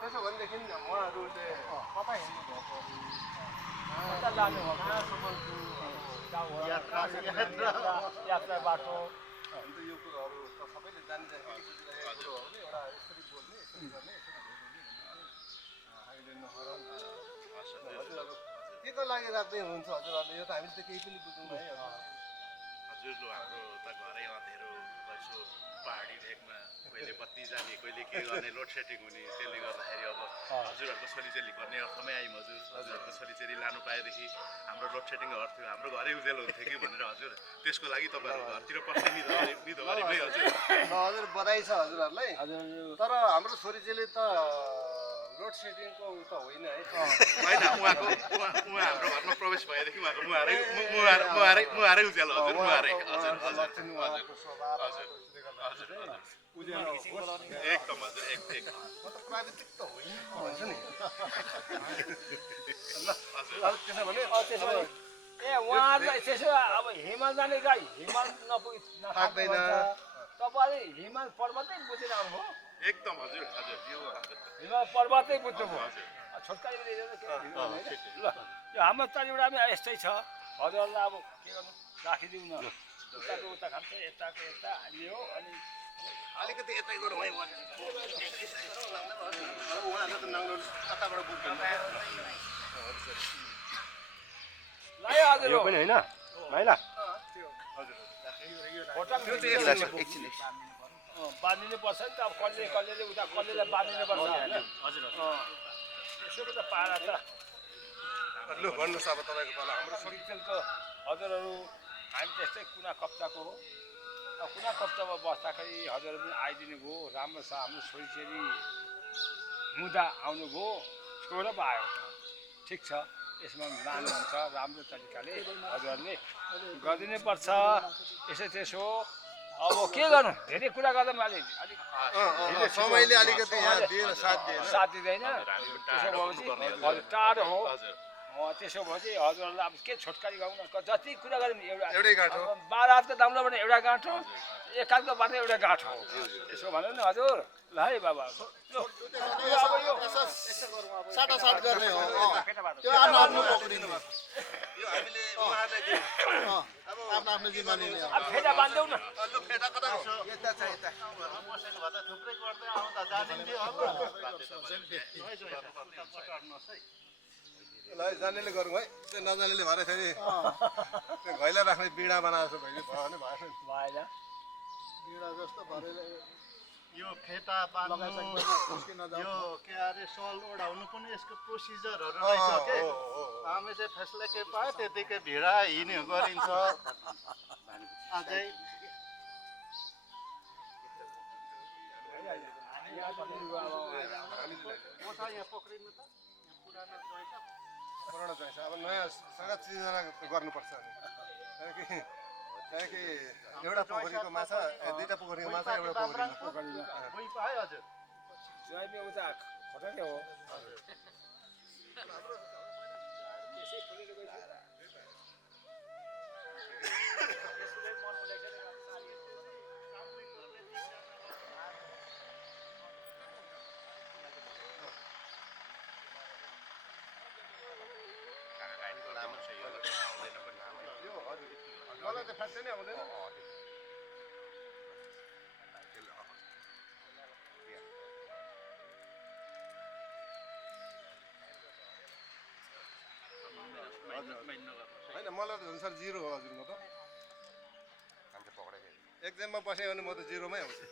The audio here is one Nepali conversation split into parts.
त्यसो भनेदेखि उहाँहरूले कता हिँड्नु भएको यात्रा बाटो अन्त यो कुरोहरू त सबैले जानिरहेको कुरो हो नि एउटा यसरी बोल्ने यसरी गर्ने यसरी हजुरहरू के को लागि राख्दै हुनुहुन्छ हजुरहरूले यो त हामीले त केही पनि बुझ्दैनौँ है हजुर हाम्रो त घरै अँधेरो यसो पहाडी भेगमा कहिले बत्ती जाने कहिले के गर्ने लोड सेडिङ हुने त्यसले गर्दाखेरि अब हजुरहरूको छोरीचेली भन्ने अर्थमै आयौँ हजुरहरूको छोरीचेली लानु पाएदेखि हाम्रो लोड सेडिङ हर्थ्यो हाम्रो घरै उज्यालो हुन्थ्यो कि भनेर हजुर त्यसको लागि तपाईँहरू घरतिर पस्ने निधोबारीमै हजुर हजुर बधाई छ हजुरहरूलाई तर हाम्रो छोरीचेली त लोड सेडिङको उ त होइन है होइन उहाँ हाम्रो घरमा प्रवेश भएदेखि उहाँको मुहारै उज्यालो हजुर मुहारै हजुर हजुर एकदम हजुर एकदम म त प्राविधिक त होइन भन्छु नि त्यसो भने ए उहाँहरूलाई त्यसो अब हिमाल जाने गाई हिमाल थाक्दैन तपाईँले हिमाल पर्वतै बुझेर आउनुभयो एकदम हजुर हजुर यो हिमाल पर्वतै बुझ्नुभयो छोटकरी ल यो हाम्रो चारवटामा यस्तै छ हजुरहरूलाई अब के गर्नु राखिदिउँ न उताको उता खान्छ यताको यता हामी हो अनि अलिकति यतै गरौँ है उहाँहरूले त नाङ्लो कताबाट बुझ्दैन लायो हजुर यो पनि होइन माइला बाँधिनु पर्छ नि त अब कल्ले उता कल्लेलाई बाँधिनु पर्छ होइन हजुर यसो त पारा त लु भन्नुहोस् अब तपाईँको पाला हाम्रो छोरीचेलीको हजुरहरू हामी त्यस्तै कुना कप्चाको हो अब कुना कप्चामा बस्दाखेरि हजुरहरू पनि आइदिनु भयो राम्रो छ हाम्रो छोरीचेली मुदा आउनुभयो छोरो पो आयो ठिक छ यसमा लानुहुन्छ राम्रो तरिकाले हजुरहरूले गरिदिनै पर्छ यसो त्यसो अब के गर्नु धेरै कुरा गर्दा पनि अलिक समयले अलिकति यहाँ दिएर साथ दिँदैन त्यसो भएपछि हजुर टाढो हो त्यसो भएपछि हजुरहरूलाई अब के छोटकरी गाउँ न जति कुरा गऱ्यो भने एउटै गाँठो 12 हातको दाम्लो भने एउटा गाँठो 1 हातको बाटो एउटा गाँठो हो त्यसो भन्नु नि हजुर ल है बाबा अब यो साटासाट गर्ने हो त्यो आफ्नो आफ्नो पक्रिनु यो हामीले उहाँले अब आफ्नो आफ्नो जिम्मा लिने अब फेटा बाँध्यौ न लु फेटा कता छ यता छ यता बसेको भए त थुप्रै गर्दै आउँदा जानिन्थ्यो ल जान्नेले गरौँ है त्यो नजान्नेले भरे फेरि त्यो घैला राख्ने बिडा बनाएको छ भने भयो भने भएन बिडा जस्तो भरेर यो फेटा बाँध्नु यो के अरे सल ओढाउनु पनि यसको प्रोसिजरहरू रहेछ के हामी चाहिँ फैसला के पायो त्यतिकै भिडा हिँड्यो गरिन्छ अझै यहाँ पक्रिनु त पुरानो चाहिन्छ अब नयाँ सँग सिर्जना गर्नुपर्छ किनकि एउटा पोखरीको माछा दुईवटा पोखरीको माछा एउटा पोखरीमा उही पायो हजुर उता खतरै हो बेला चाहिँ फ्याक्टै नै आउँदैन होइन मलाई त झन् सर 0 हो हजुर म त एक्जाममा बसेँ भने म त 0मै आउँछु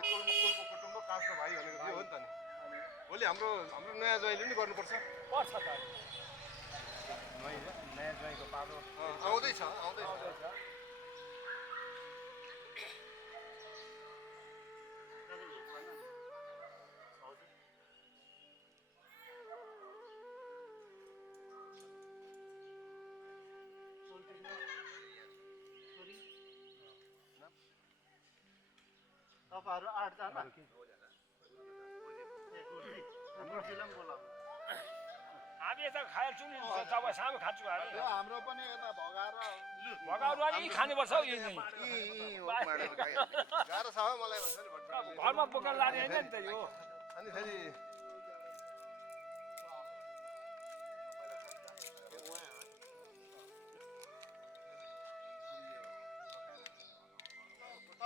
कुलको कुटुम्ब कास्टको भाइ भनेको त्यो हो नि त नि भोलि हाम्रो नयाँ ज्वाइँले पनि गर्नुपर्छ पर्छ त नयाँ ज्वाइँको पालो आउँदैछ तपाईँहरू 8 जना हामी यता खाएछु नि तपाईँ सानो खान्छु हामी त्यो हाम्रो पनि यता भगाउनु अनि खानुपर्छ हौ यी गाह्रो छ हो मलाई भन्छ नि भट्ट घरमा बोकेर लाने होइन नि त यो अनि फेरि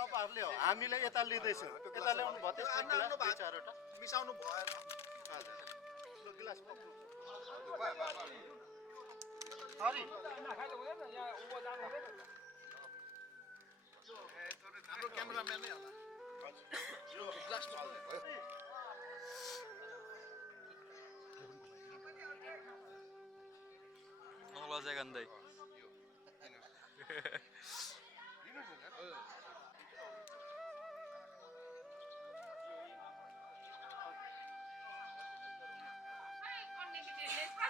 तपाईँहरूले हो हामीले यता लिँदैछौँ यता ल्याउनु भयो त्यसमा मिसाउनु भएन गिलास हरि नखाइले हुँदैन यहाँ उँभो जानु हुँदैन हाम्रो क्यामेराम्यान नै होला यो ग्लास नलजा गन्दै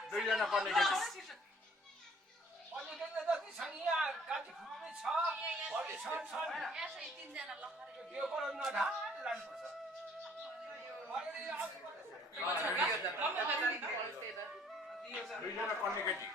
दुईजना पढ्ने केटी पढ्ने केटी जति छन् यहाँ काटी फुट्ने छ पढ्ने छन् त्यो पढाउन नढाड लानुपर्छ दुईजना पढ्ने केटी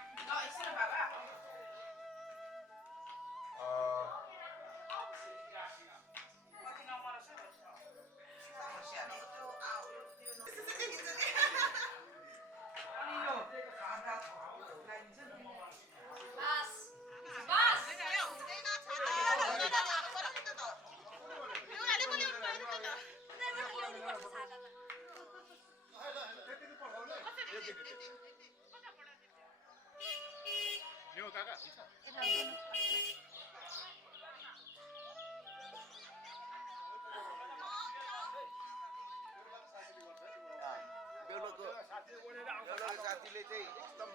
साथीले चाहिँ एकदम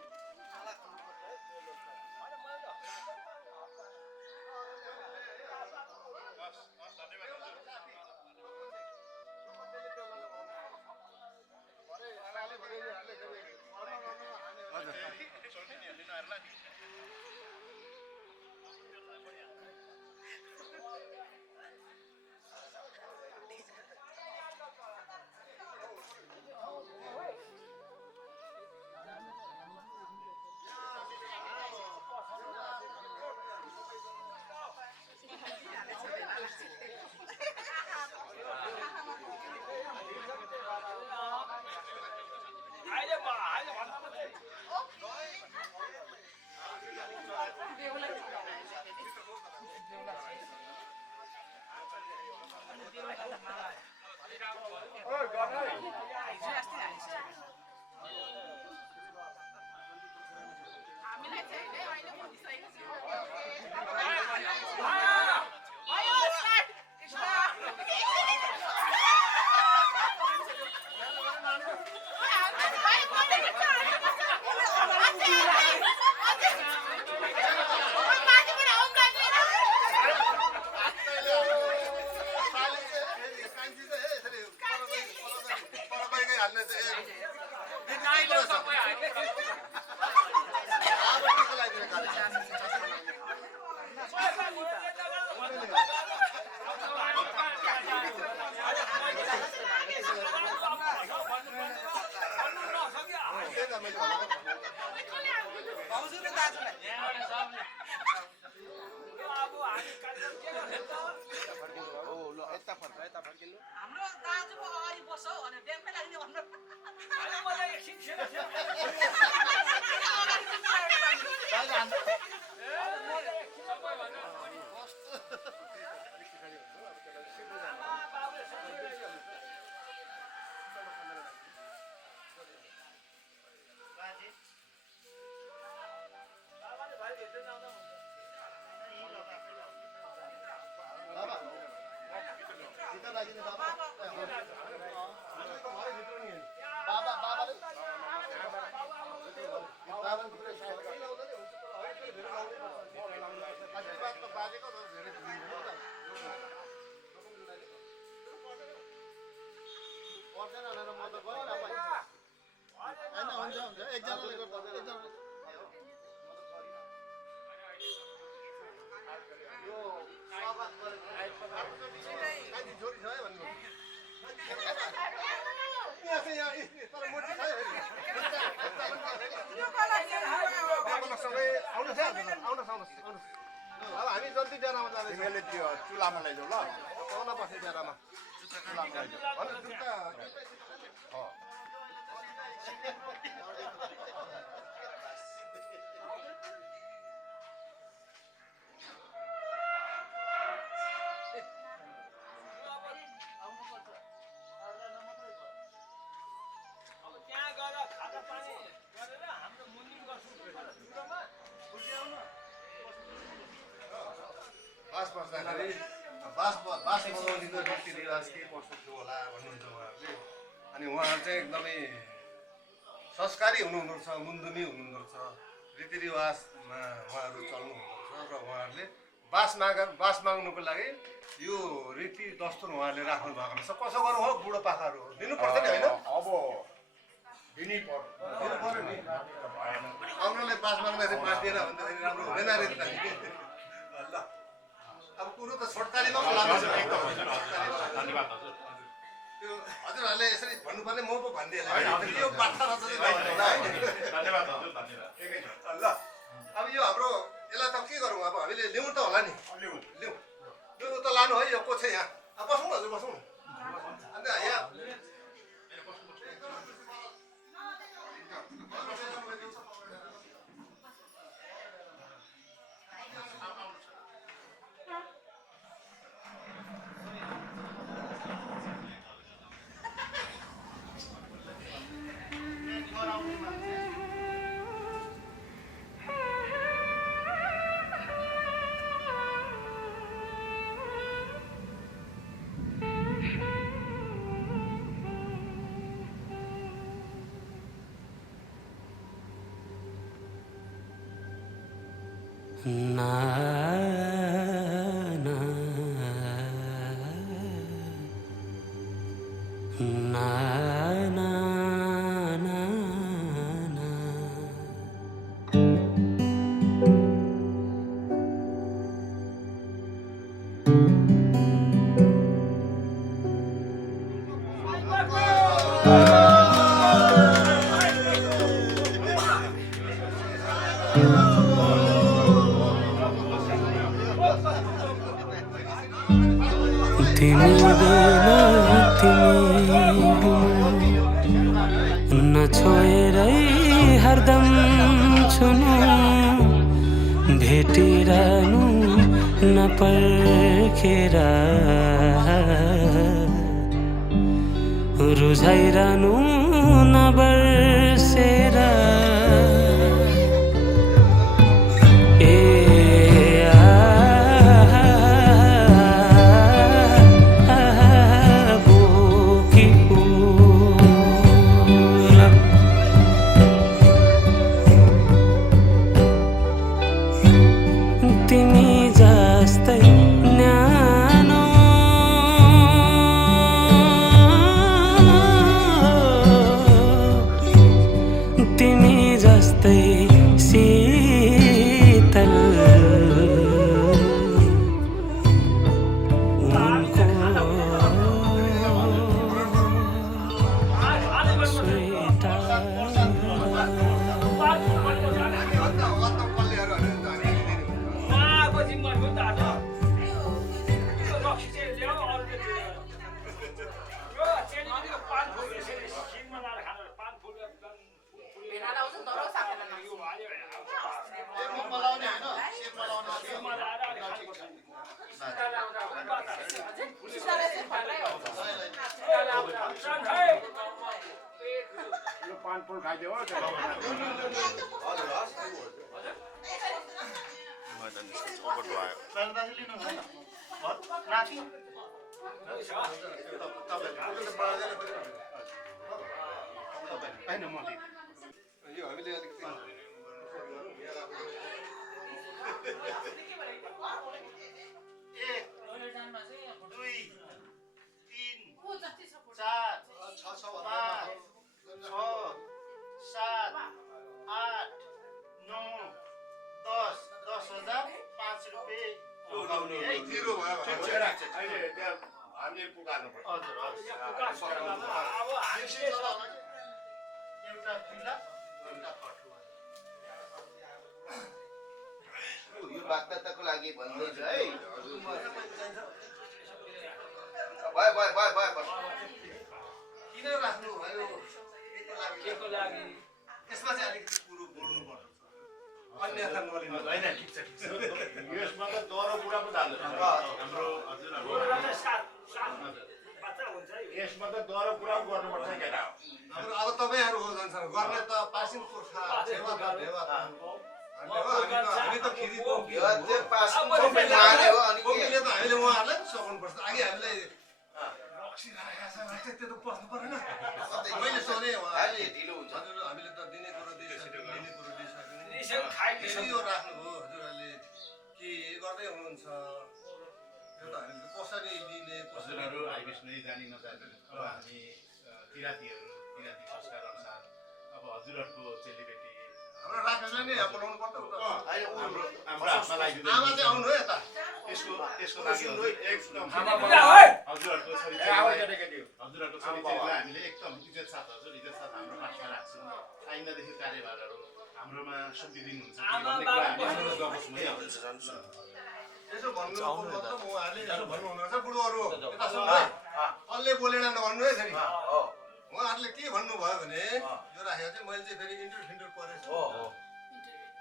कहाँ राखिने बाबा बाबा बाबाले बाबाले पुरै आशीर्वादमा बाजेको धेरै पर्दैन भनेर म त गएन होइन हुन्छ हुन्छ एकजनाले गर्दा एकजनाले यो स्वागत गरेको काहीँ छोरी छ है भन्नु यहाँ चाहिँ यहाँ तर मोटी छ है अब हामी जल्दी डेरामा जाँदैछौँ तिमीले त्यो चुलामा लैजाऊ ल पाहुना बस्ने डेरामा चुलामा लैजाऊ भन्नु जुत्ता त्यहाँ गएर खाजा पानी गरेर हाम्रो मुन्नी गर्छु सुरुमा बास बस्दाखेरि बास बनाउनेको रीतिरिवाज के कस्तो थियो होला भन्नुहुन्छ उहाँहरूले अनि उहाँहरू चाहिँ एकदमै संस्कारी हुनुहुँदो रहेछ मुन्दुमी हुनुहुँदो रहेछ रीतिरिवाजमा उहाँहरू चल्नुहुँदो रहेछ र उहाँहरूले बास माग्नुको लागि यो रीति दस्तुर उहाँहरूले राख्नु भएको रहेछ कसो गर्नु हो बुढोपाकाहरू दिनुपर्छ नि होइन अब दिनै पर्यो नि अरूले बास माग्दाखेरि बास दिएर भन्दाखेरि राम्रो हुँदैन रे ल अब कुरो त छोटकारीमा पनि लाग्छ धन्यवाद हजुर त्यो हजुरहरूले यसरी भन्नुपर्ने म पो भनिदिएँ यो बार्ता रचना धन्यवाद हजुर धन्यवाद ल अब यो हाम्रो यसलाई त के गरौँ अब हामीले ल्याउँ त होला नि ल्याउँ त लानु है यो को छ यहाँ अब बसौँ न हजुर बसौँ अन्त यहाँ ना ना ना ना ना ना तिमी बिना तिमी नछोएरै हरदम छुनु भेटिरहनु नपर्खेर रुझाइरहनु नबर्सेर पानफुल खाइदियो हो दाजु लिनु होइन नाति होइन म यो हामीले अलिकति एक दुई तिन चार पाँच छ सात आठ नौ 10,000 5 रुपियाँ उठाउने है जिरो भयो भने अहिले त्यहाँ हामीले पुकार्नु पर्छ हजुर एउटा फिला एउटा फठुवा यो वाक्यताको लागि भन्दैछु है भयो किन राख्नु भयो केको लागि यसमा चाहिँ अलिकति कुरो बोल्नुपर्छ अन्यथा नलिनु होइन ठिक छ यसमा त दरो कुरा पो जान्छ हाम्रो हजुरहरु यसमा त दरो कुरा पो गर्नुपर्छ केटा हाम्रो अब तपाईहरु हो जान्छन् गर्ने त पासिङ पुर्खा सेवा हामी त फेरि त्यो पासिङ माने हो अनि हामीले त हामीले उहाँहरूलाई सघाउनु पर्छ अघि हामीले रक्सी राखेका छ त्यो त बस्नु परेन मैले सोधे उहाँले ढिलो हुन्छ हजुर हामीले त दिने कुरो दिइसक्यो दिने कुरो दिइसक्यो खाइदिनु यो राख्नुभयो हजुरहरूले के गर्दै हुनुहुन्छ त्यो त हामीले कसरी लिने हजुरहरु आइबिस्नै जानी नजानी अब हामी किराती संस्कार अनुसार अब हजुरहरुको चेलीबेटी हाम्रो राखेर नै बोलाउनु पर्छ हाम्रो हातमा लाग्यो आमा चाहिँ आउनु है यता त्यसको लागि एकदम हजुरहरुको छोरी हजुरहरुको छोरीलाई हामीले एकदम इज्जत साथ हाम्रो पाठमा राख्छौँ आइन्दादेखि कार्यभारहरू हाम्रोमा सुम्पिदिनुहुन्छ कि भन्ने कुरा हामी अनुरोध गर्छौँ है यसो भन्नु मतलब उहाँहरूले यसो भन्नुहुँदो रहेछ बुढोहरू यता सुन्नु है कसले बोलेन नभन्नु है फेरि उहाँहरूले के भन्नुभयो भने यो राखेको चाहिँ मैले चाहिँ फेरि इन्टर परेछु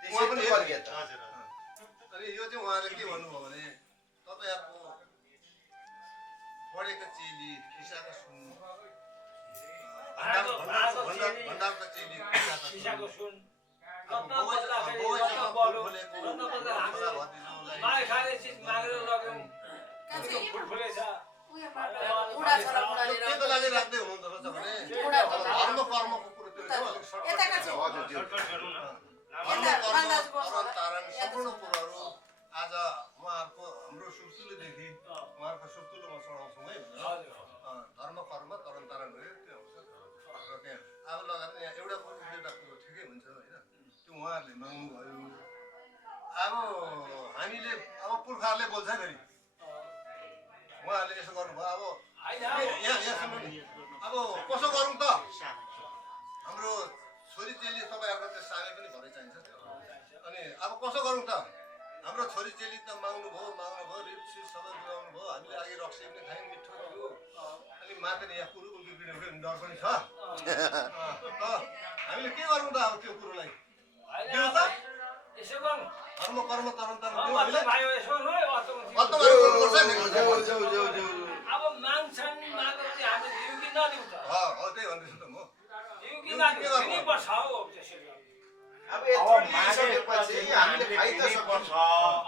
त्यसै पनि फर्के त अनि यो चाहिँ उहाँहरूले के भन्नुभयो भने तपाईँहरूको बढेको चेली खिसाको सुन भण्डारको चेली खिसाको सुन खाने चिज मागेर लग्यौँ फुलफुले छ केको लागि राख्दै हुनुहुँदो रहेछ भने धर्म कर्मको कुरो त्यो तारण सम्पूर्ण कुरोहरू आज उहाँहरूको हाम्रो सुस्तुलोदेखि उहाँहरूको सुस्तुलोमा चढाउँछौँ है धर्म कर्म तरण तारण भयो त्यो हुन्छ र त्यहाँ अब लगाएर यहाँ एउटा कुरो दुईवटा कुरो ठिकै हुन्छ होइन त्यो उहाँहरूले माग्नुभयो अब हामीले अब पुर्खाहरूले बोल्छ फेरि उहाँहरूले यसो गर्नुभयो अब यहाँ सुन्नु नि अब कसो गरौँ त हाम्रो छोरी चेली तपाईँहरूको त्यो सामे पनि भरै चाहिन्छ अनि अब कसो गरौँ त हाम्रो छोरी चेली त माग्नु भयो रिपसिप सबै बुझाउनु भयो हामीले अघि रक्सी पनि खायौँ मिठो थियो अनि माथि यहाँ कुरो बिग्रिने डर पनि छ हामीले के गरौँ त अब त्यो कुरोलाई धर्म कर्म तरण तारण अब माग्छन् माग्दा हामी दिउँ कि नदिउँ त त्यही भन्दैछु त म दिनुपर्छ हौ त्यसरी अब यत्रो लिइसकेपछि हामीले खाइ त सक्छ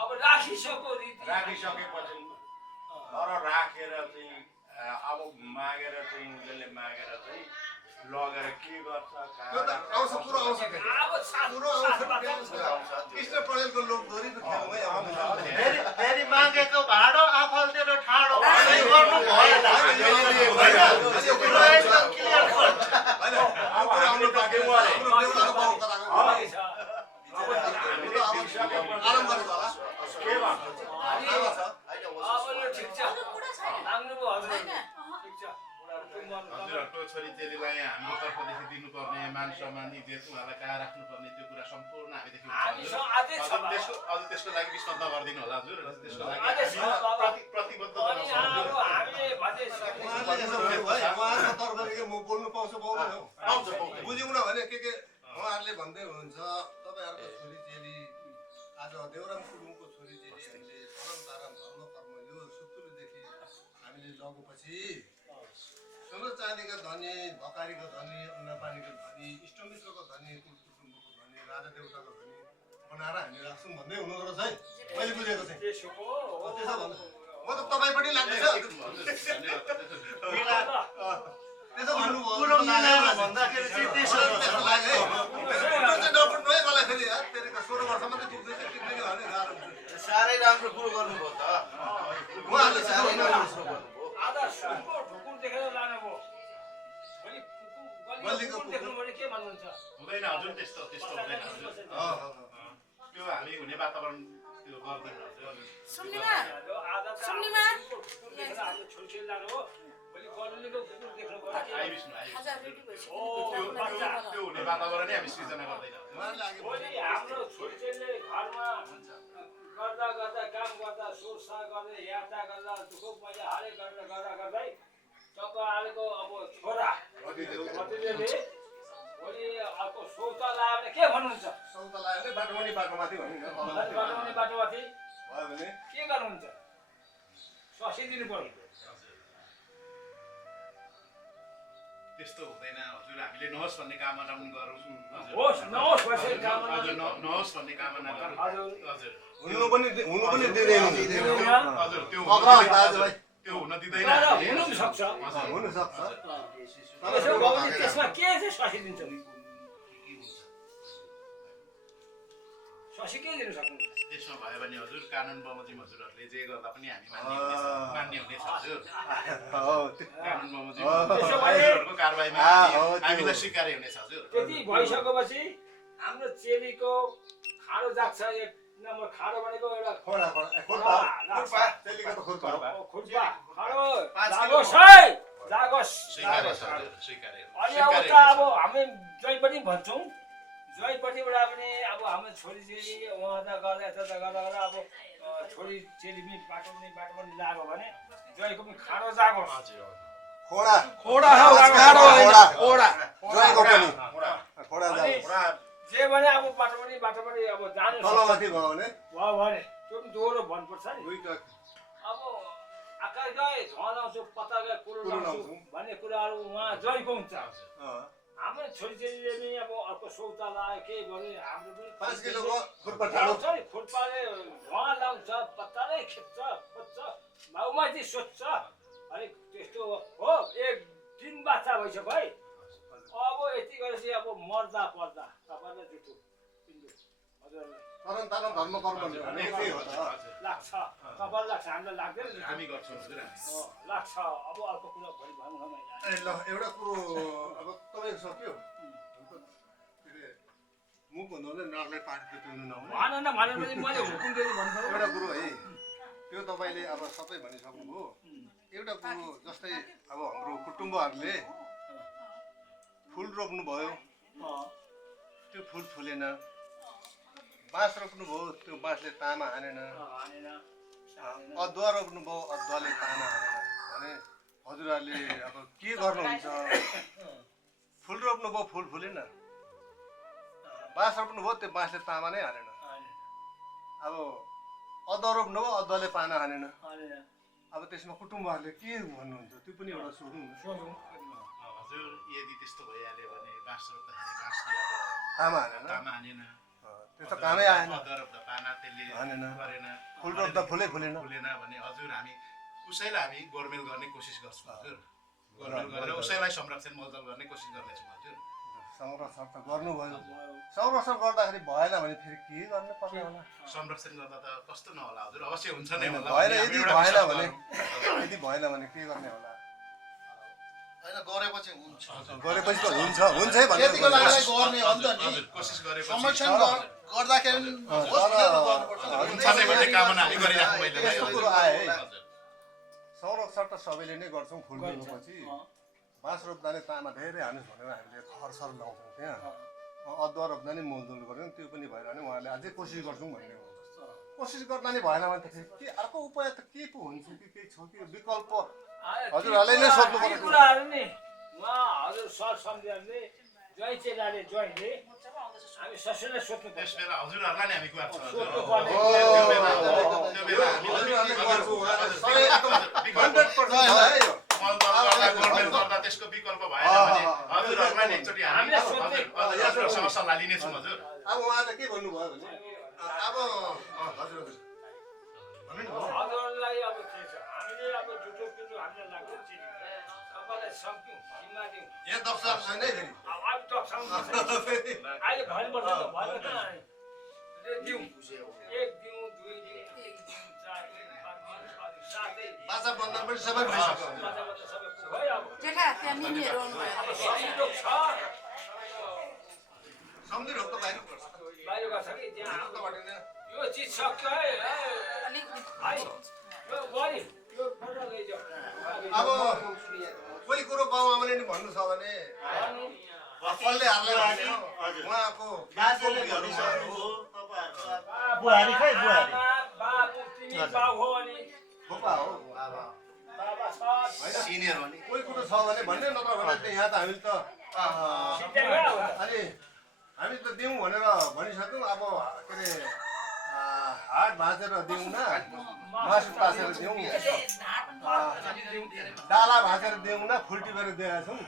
अब राखिसक्यो राखिसकेपछि तर राखेर चाहिँ अब मागेर चाहिँ उनीहरूले मागेर चाहिँ लगेर के गर्छ त्यो त आउँछ कुरो आउँछ कुरो आउँछ कृष्ण परेलको लोकधोरी त खेलमै आउँछ फेरि मागेको भाडो आफल तेरो ठाडो गर्नु भएन आउनु पाके उहाँले हाम्रो बेहुलाको बाउ कराको आराम गर्नु होला के भन्छ अब यो ठिक छ माग्नुभयो हजुर ठिक छ हजुरहरूको छोरी चेलीलाई हाम्रो तर्फदेखि दिनुपर्ने मान सम्मान इज्जत उहाँलाई कहाँ राख्नुपर्ने त्यो कुरा सम्पूर्ण हामीदेखि त्यसको लागि विस्तार नगरिदिनु होला हजुर त्यसको लागि प्रतिबद्ध उहाँको तर्फदेखि म बोल्नु पाउँछु पाउँदैन बुझ्यौँ न भने के उहाँहरूले भन्दै हुनुहुन्छ तपाईँहरूको छोरी चेली आज देउराम कुटुम्बको छोरी चेलीहरूले तरण तारण धर्म कर्म यो सुत्तुलुदेखि हामीले लगेपछि सोनो चाँदीको धनी भकारीको धनी अन्नपानीको धनी इष्टमित्रको धनी कुटुम्बको धनी राजा देउताको धनी बनाएर हामी राख्छौँ भन्दै हुनुहुँदो रहेछ है मैले बुझेको चाहिँ त्यसो भन्दा म त तपाईँपट्टि लाग्दैछ त्यसो भन्नुभयो कुरो मिलाएर भन्दाखेरि चाहिँ त्यसो त्यस्तो लाग्यो है डक्टर चाहिँ डक्टर नभए मलाई फेरि तेरिका 16 वर्ष मात्रै पुग्दैछ टिप्ने भने गाह्रो हुन्छ साह्रै राम्रो कुरो गर्नुभयो त उहाँहरूले साह्रै राम्रो कुरो गर्नुभयो आधा सुनको ढुकुर देखेर लानुभयो भोलि गल्लीको कुकुर देख्नु भने के भन्नुहुन्छ हुँदैन हजुर त्यस्तो हुँदैन हजुर त्यो हामी हुने वातावरण त्यो गर्दैन हजुर सुन्निमा हाम्रो छोरी लानुभयो भोलि गल्लीको कुकुर देख्नु भने त्यो हुने वातावरणै हामी सृजना गर्दैन भोलि हाम्रो छोरीले घरमा गर्दा गर्दा काम गर्दा सोरसा गर्दै यात्रा गर्दा दुःख मैले हालै गर्दै तपाईँहरूको अब छोरा भतिजाले भोलि अर्को सौता लगायो भने के भन्नुहुन्छ सौता लाग्यो भने बाटोमाथि बाटोमाथि भन्नु न बाटोमाथि भयो भने के गर्नुहुन्छ ससिदिनु पर्यो त्यस्तो हुँदैन हजुर हामीले नहोस् भन्ने कामना पनि गरौँ होस् नहोस् भन्ने कामना हजुर नहोस् भन्ने कामना गरौँ हजुर हुनु पनि दिँदैन हजुर त्यो दाजुभाइ त्यो हुन दिँदैन हुनु पनि सक्छ हुन सक्छ त्यसो भयो भने त्यसमा के चाहिँ ससिदिन्छ ससी के दिनु सक्नुहुन्छ त्यसमा भयो भने हजुर कानुन बमोजिम हजुरहरूले जे गर्दा पनि हामी मान्ने हुनेछ हजुर कानुन बमोजिम हजुरहरूको कारबाहीमा हामीलाई स्वीकार्य हुनेछ हजुर त्यति भइसकेपछि हाम्रो चेलीको खाडो जाग्छ एक नम्बर खाडो भनेको एउटा खुर्पा खाडो जागोस् है जागोस् स्वीकार्य छ हजुर स्वीकार्य अनि उता अब हामी जहीँ पनि भन्छौँ जहीँपट्टिबाट पनि अब हाम्रो छोरी चेली उहाँ त गर्दा यता गर्दा गर्दा अब छोरी चेली पनि बाटो पनि लाग्यो भने जहीँको पनि खाडो जागोस् जे भने अब बाटो पनि अब जानु तलमाथि भयो भने भयो भने त्यो पनि दोहोरो भन्नुपर्छ नि अब आकाश गए झन आउँछु पत्ता गए कुरो लाउँछु भन्ने कुराहरू उहाँ जहीँको हुन्छ हाम्रो छोरीचेलीले पनि अब अर्को सौता लगायो केही गर्यो हाम्रो पनि 5 किलोको खुर्पा खुर्पाले धुवा लाउँछ पत्ताले खेप्छ खोज्छ माउमाथि सोध्छ अलिक त्यस्तो हो एक दिन बाछा भइसक्यो है अब यति गरेपछि अब मर्दा पर्दा तपाईँलाई जुठो हजुरलाई तरन धर्म कर्म भने त्यही हो त लाग्छ तपाईँलाई लाग्छ हामीलाई लाग्दैन हामी गर्छौँ हजुर लाग्छ अब अर्को कुरा भोलि भनौँ न ए ल एउटा कुरो अब तपाईको सक्यो मुख भन्दा नाकले पार्टी पिउनु नहुने भनेन भने मैले हुकुम दिएँ भन्नु एउटा कुरो है त्यो तपाईँले अब सबै भनिसक्नुभयो एउटा कुरो जस्तै अब हाम्रो कुटुम्बहरूले फुल रोप्नुभयो त्यो फुल फुलेन बाँस रोप्नुभयो त्यो बाँसले तामा हानेन अदुवा रोप्नुभयो अदुवाले तामा हानेन भने हजुरहरूले अब के गर्नुहुन्छ फुल रोप्नुभयो फुल फुलेन बाँस रोप्नुभयो त्यो बाँसले तामा नै हानेन अब अदुवा रोप्नुभयो अदुवाले पाना हानेन अब त्यसमा कुटुम्बहरूले के भन्नुहुन्छ त्यो पनि एउटा सोधौँ न हजुर यदि त्यस्तो भइहाल्यो भने बाँस रोप्दाखेरि बाँसले तामा हानेन तामा हानेन त्यस्तो कामै आएन अदुवा रोप्दा पाना त्यसले हानेन गरेन फुल रोप्दा फुलै फुलेन भने हजुर हामी उसैलाई हामी गोडमेल गर्ने कोसिस गर्छौँ हजुर गोडमेल गरेर उसैलाई संरक्षण मलजल गर्ने कोसिस गर्नेछौँ हजुर संरक्षण त गर्नुभयो संरक्षण गर्दाखेरि भएन भने फेरि के गर्नु पर्ने होला संरक्षण गर्दा त कस्तो नहोला हजुर अवश्य हुन्छ नै होला भएन यदि भएन भने के गर्ने होला हैन गरेपछि हुन्छ गरेपछि त हुन्छ है भन्ने यतिको लागि गर्ने हो नि त नि कोसिस गरेपछि संरक्षण गर्दाखेरि हुन्छ नै भन्ने कामना हामी गरिराख्छौँ मैले यस्तो कुरो आयो है संरक्षण त सबैले नै गर्छौँ फुल रोपेपछि बाँस रोप्दा नै तामा धेरै हाल्नुहोस् भनेर हामीले खरसर लाउँछौँ त्यहाँ अदुवा रोप्दा नै मोलदोल गऱ्यौँ त्यो पनि भएन भने उहाँले अझै कोसिस गर्छौँ भन्ने हो कोसिस गर्दा नै भएन भने त के अर्को उपाय त के पो हुन्छ कि केही छ कि विकल्प हजुरहरूले नै सोध्नु पर्ने कुराहरू नि उहाँ हजुर सर सम्झिहरूले ज्वाइँ चेलाले ज्वाइँले हामी ससुरलाई सोध्नु त्यस बेला हजुरहरूलाई नै हामी गुहार्छौँ सोध्नु पर्ने त्यो बेला गर्दा त्यसको विकल्प भएन भने हजुरहरूलाई नै एकचोटि हामी हजुरसँग सल्लाह लिनेछौँ हजुर अब उहाँले के भन्नुभयो भने अब हजुर हजुरलाई अब के छ जुठो पिल्लो हामीलाई लाग्छ तपाईँलाई सक्यौँ जिम्मा दिउँ यहाँ दफ्तर छैन है फेरि अब टक्साउनु अहिले भन्नुपर्छ त भन्नु त दिउँ 1 दिउँ 2 दिउँ 3 दिउँ 4 दिउँ 5 दिउँ 7 दिउँ बाजा बन्धन पनि सबै भइसक्यो जेठा त्यहाँ निनीहरू आउनुभयो सम्झि रोक त बाहिर पर्छ बाहिर गर्छ कि त्यहाँ त बढ्दैन यो चिज सक्यो है अलिक भाइ यो गरी यो फोटो लैजाऊ अब कोही कुरो बाउआमाले नि भन्नु छ भने कसले हाल्दै भन्यो उहाँको बाजेले भनिसक्नुभयो तपाईँहरूको बुहारी खै बुहारी बाबु तिमी बाउ हो अनि खोपा हो बाबा छ होइन सिनियर हो नि कोही कुरो छ भने भन्ने नत्र भने त यहाँ त हामीले त अनि हामी त दिउँ भनेर भनिसक्यौँ अब के अरे हाट भाँचेर दिउँ न मासु तासेर दिउँ डाला भाँचेर दिउँ न फुल्टी गरेर दिएका छौँ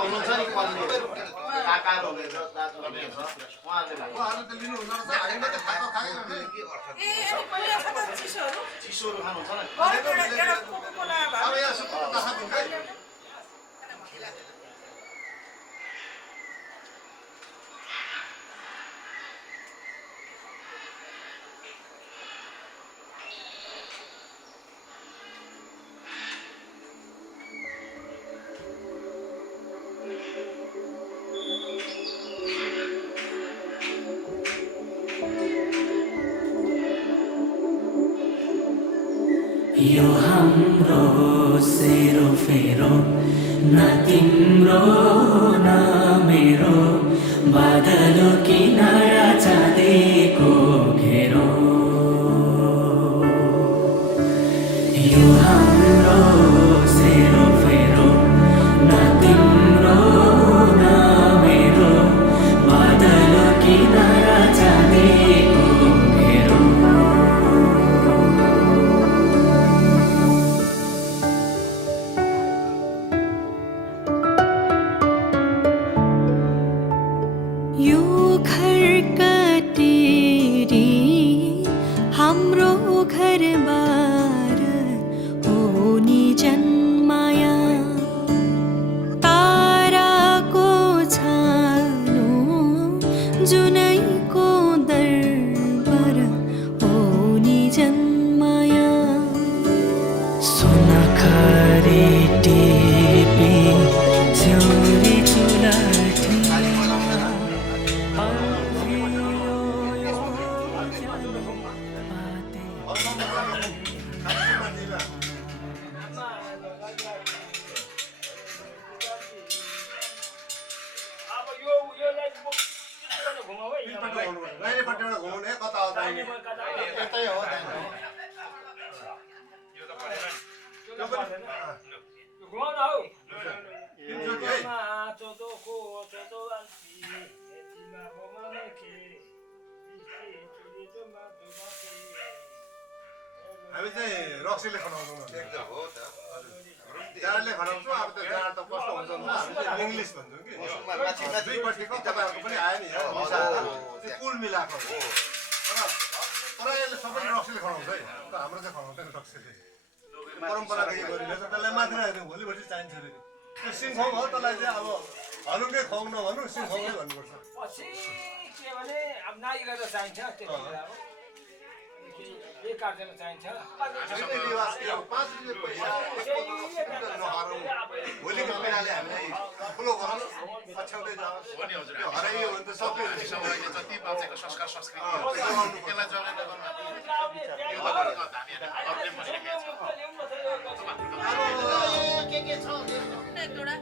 हुनुहुन्छ नि काकाहरू हुनुहुन्छ दाजुहरू उहाँहरूले त लिनु हुँदो रहेछ हामीले त खाएको खाएकै ए अनि पहिला छ त चिसोहरू चिसोहरू खानुहुन्छ नि एउटा कोकोकोला अब यहाँ सुक्नु नखा दिन्छ है यो हाम्रो सेरोफेरो न तिम्रो न मेरो बादलो किनारा चाँदेको घेरो यो हाम्रो सेरोफेरो न तिम्रो न मेरो बादलो किनारा चाँदेको घेरो यो घर कटेरी हाम्रो घरबार हो नि जन्माया ताराको छानो जुनैको दरबार हो नि जन्माया सोना खरी टिपी झ्याउरी चुला अब योलाई घुमाऊ है दाहिनेपट्टिबाट घुमाउने कता हो दाहिने यतै हो घुमाउ न हौ हामी चाहिँ रक्सीले खनाउँछौँ एकदम हो त जाँडले खनाउँछौँ अब त जाँड त कस्तो हुन्छ भन्दा हामी चाहिँ इङ्ग्लिस भन्छौँ कि दुईपट्टिको तपाईँहरूको पनि आयो नि यहाँ मिसाएर त्यो कुल मिलाएको हो तर यसले सबैले रक्सीले खनाउँछ है तर हाम्रो चाहिँ खनाउँदैन रक्सीले परम्पराको यो गरिरहेछ त्यसलाई माथि राख्दिउँ भोलिपट्टि चाहिन्छ फेरि त्यो सिङखोङ हो त्यसलाई चाहिँ अब हनुकै खुवाउँ नभनौँ सिङखोङै भन्नुपर्छ पछि के भने अब नारी गरेर चाहिन्छ त्यतिखेर अब के कार्यमा चाहिन्छ रिवाज के हो 5 रुपियाँ पैसा नहराउँ भोलिको पिँढीले हामीलाई ठुलो गरौँ पछ्याउँदै जाओस् हो नि हजुर यो हराइयो भने त सबै समयले जति बाँचेको संस्कार संस्कृति त्यसलाई जोडेर गर्नु यो त गरेको हामीहरूले अरूले भनिरहेको छ के छ एक दुईवटा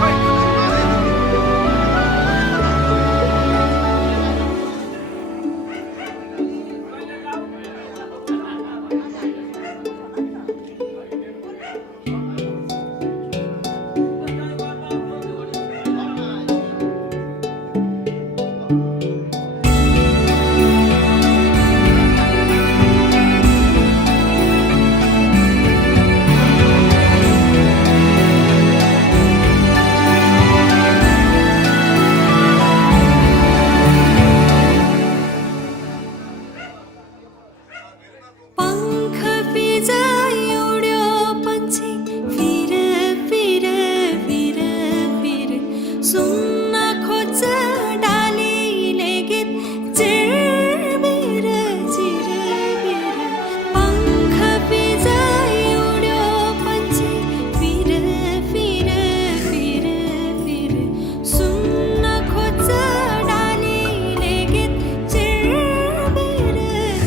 Thank you. सुन्न खोज्छ डालीले गीत चिरबिर चिरबिर पङ्ख बिजाइ उड्यो पन्छी फिर फिर फिर फिर सुन्न खोज्छ डालीले गीत चिरबिर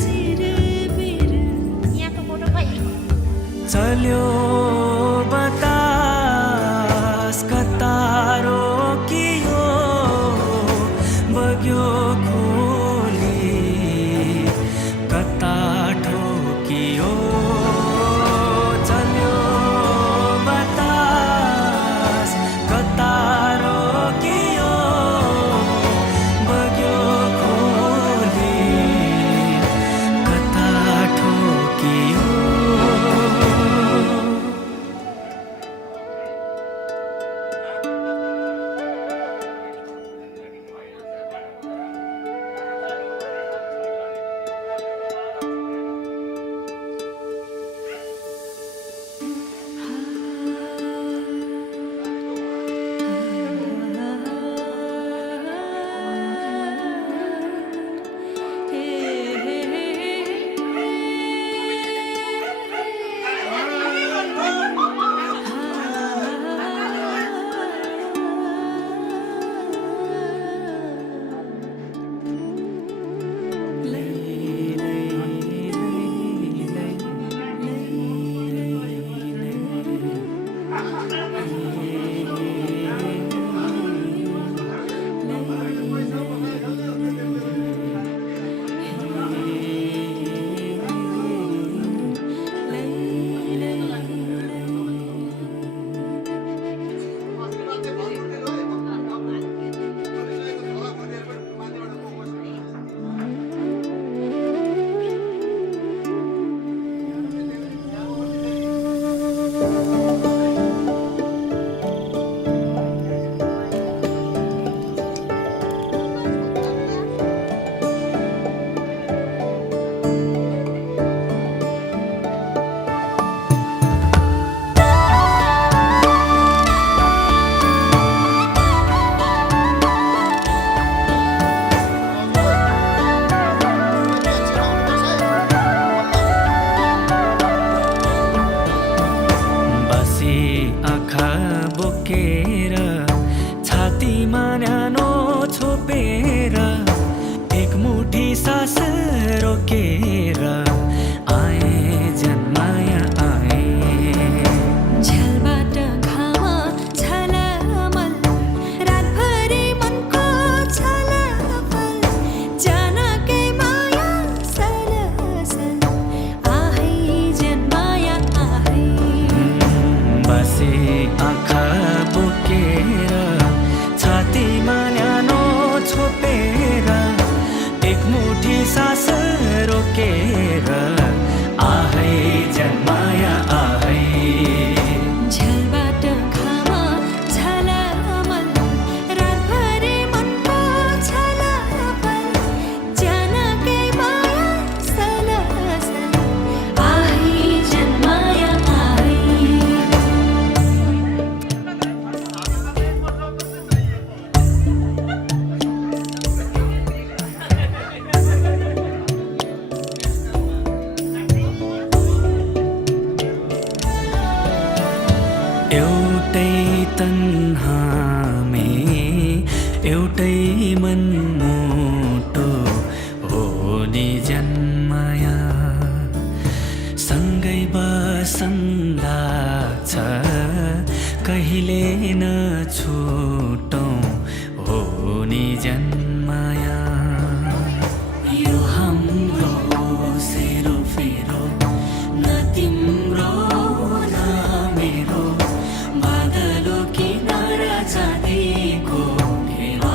चिरबिर यहाँको फोटो खै चल्यो बतास कता रोकियो बग्यो खोली कता ठोकियो चल्यो बतास कता रोकियो बग्यो खोली कता ठोकियो बसी आँखा बोकेर छातीमा न्यानो छोपेर एक मुठी सास रोकेर आए जन्माया आए झ्यालबाट घाम झलमल रातभरि मनको छलफल जानकै माया सलसल आहै जन्माया आहै बसे आँखा बोकेर छातीमा न्यानो छोपेर एक मुठी सास रोकेर आहै जन्माया आहै झ्यालबाट घाम झलमल रातभरि मनको छलफल जानकै माया सलसल आहै जन्माया आहै एउटै तन्हामे एउटै मनमुटो हो नि जन्माया सँगै बसन्दा छ कहिले नछुटौँ हो नि जन्माया यो हाम्रो सेरो फेरो न तिम्रो न मेरो बादलो किनारा जाँदीको फेरो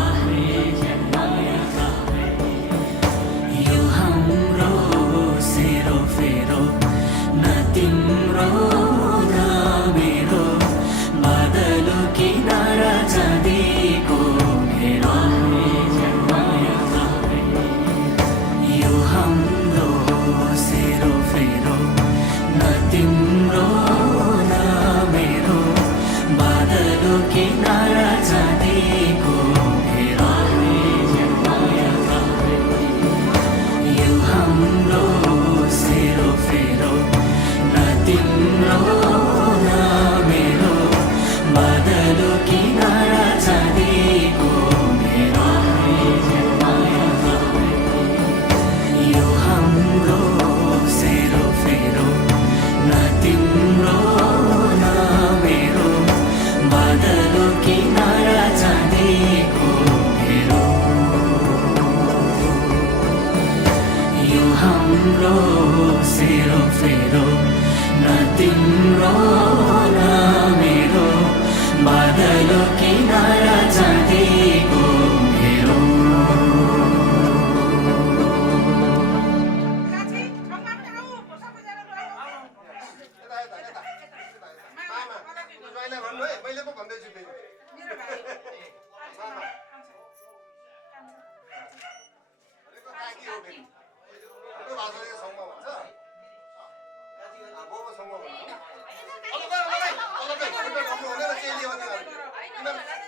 तिमीहरू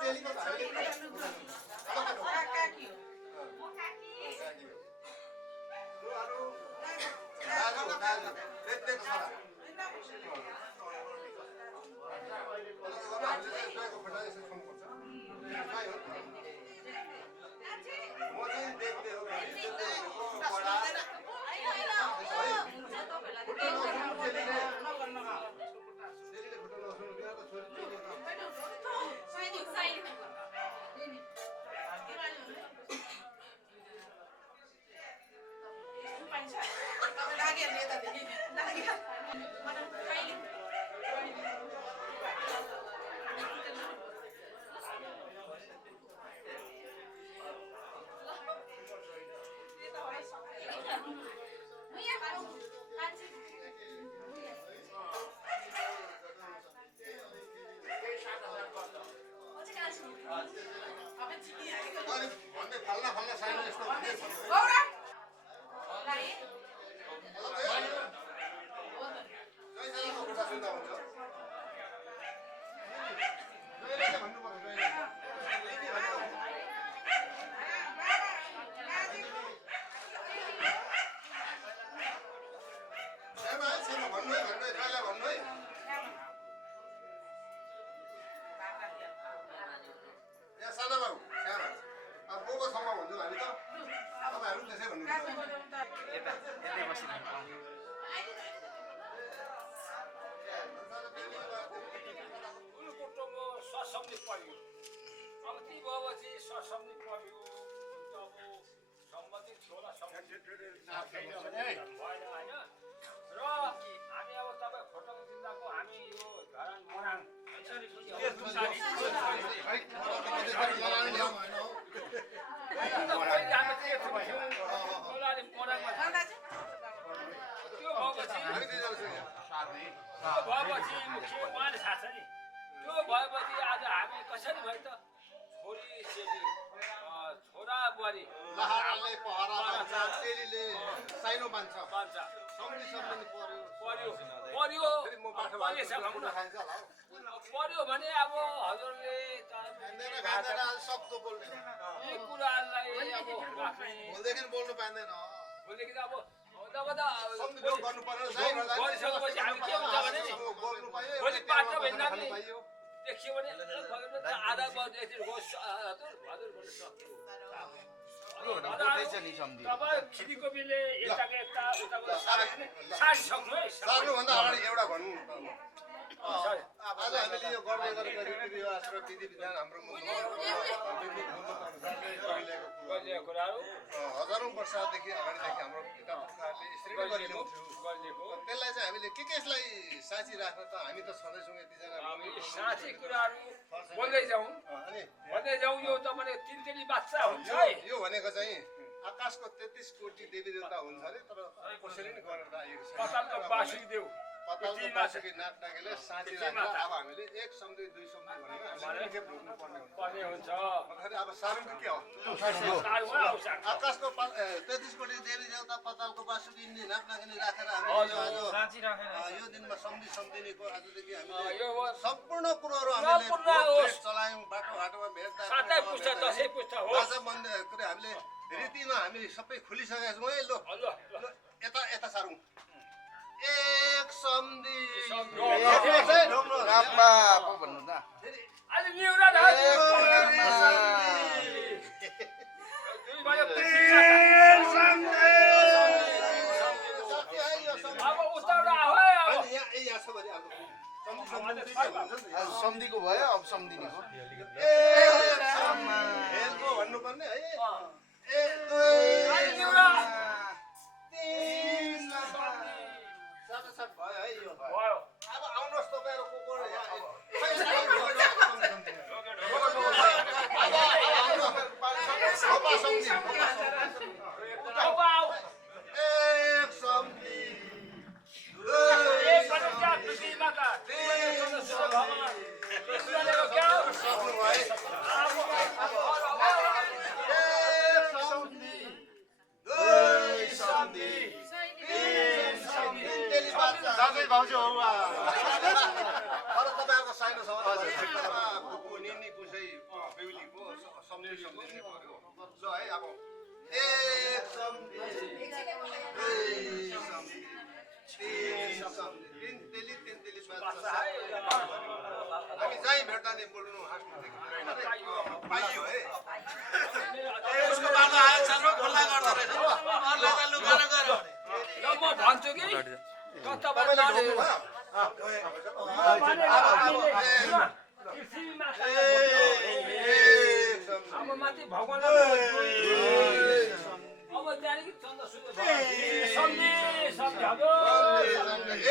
चेलीको त हामीले दाजु बेच्नेको छोरा म चाहिँ देख्दै हो भन्दै फल्ना फल्ना साइनो यस्तो भन्दै साना बाबु साना अब बोको सम्म भन्छौँ हामी त तपाईँहरू पनि त्यसै भन्नुहुन्छ कुटुम्बको ससम्झी पर्यो अब ती भएपछि ससम्झी पर्यो अब सम्बन्धित छोरा सम्बन्धित भएन होइन र हामी अब तपाईँ खोटाङ जिल्लाको हामी यो धरान मराङ त्यो भएपछि आज हामी कसरी भयो त छोरी चेली छोरा बुहारी लहारले पहरा बान्छ चेलीले साइनो बान्छ सम्झी सम्बन्धी पर्यो पर्यो फेरि म बाटो बाटो खान्छ होला पर्यो भने अब हजुरले खाँदैन सक्दो बोल्ने यी कुराहरूलाई अब राख्ने भोलिदेखि बोल्नु पाइँदैन भोलिदेखि अब सम्झिलो गर्नु पर्यो गरिसकेपछि हामी के हुन्छ भने बोल्नु पाइयो भोलि बाटो भेट्दा पनि देखियो भने आधा बजेतिर होस् हजुर भन्न सक्यो तपाईँ खिरीकोपीले यताको यता उताको सारिसक्नु है सार्नुभन्दा अगाडि एउटा भन्नु आज हामीले यो गर्दै गरेको रीतिरिवाज र विधि विधान हाम्रो गरिएको कुराहरू हजारौँ वर्षदेखि अगाडिदेखि हाम्रो पिता पुर्खाहरूले यसरी नै गरिल्याउँथ्यो त्यसलाई चाहिँ हामीले केलाई साँची राख्न त हामी त छँदैछौँ यतिजना साँची कुराहरू बोल्दै जाउँ अनि भन्दै जाउँ यो तपाईँले तिनतेली बाच्छा हुन्छ है यो भनेको चाहिँ आकाशको 33 कोटी देवी देवता हुन्छ अरे तर कसैले नि गरेर आएको छैन पतालको बासुदेव पतालको बासुकी नाक डाकेले साँची राखेर अब हामीले एक सम्झी दुई सम्झी भनेर खेप रोक्नु पर्ने हुन्छ अब सारुको के हो आकाशको 33 कोटी देवी देवता पतालको बासुकी नाक डाकेले राखेर हामीले यो दिनमा सम्झी सम्झिनेको आजदेखि हामीले सम्पूर्ण कुरोहरू हामीले चलायौँ बाटोघाटोमा भेट्दा बाजा मन्दिर हामीले रीतिमा हामी सबै खुलिसकेका छौँ है लो यता यता सारौँ एक सम्धि सम्धिको भयो अब सम्धिनेको भन्नुपर्ने है अब आउनुहोस् तपाईँहरू दुई सम्झिनै पर्यो ल है अब एक सम्झि दुई सम्झि तीन सम्झि तीन तेली बाचा हामी चाहिँ भेट्दा नि बोल्नु हाँस्नुदेखि पाइयो है उसको बाटो आएछ र खुल्ला गर्दो रहेछ अरूले त लुकाएर गयो ल म भन्छु कि कताबाट तपाईँले लड्यो? अब माथि भगवान अब त्यहाँदेखि चन्द सुन्नु सम्झे सम्झे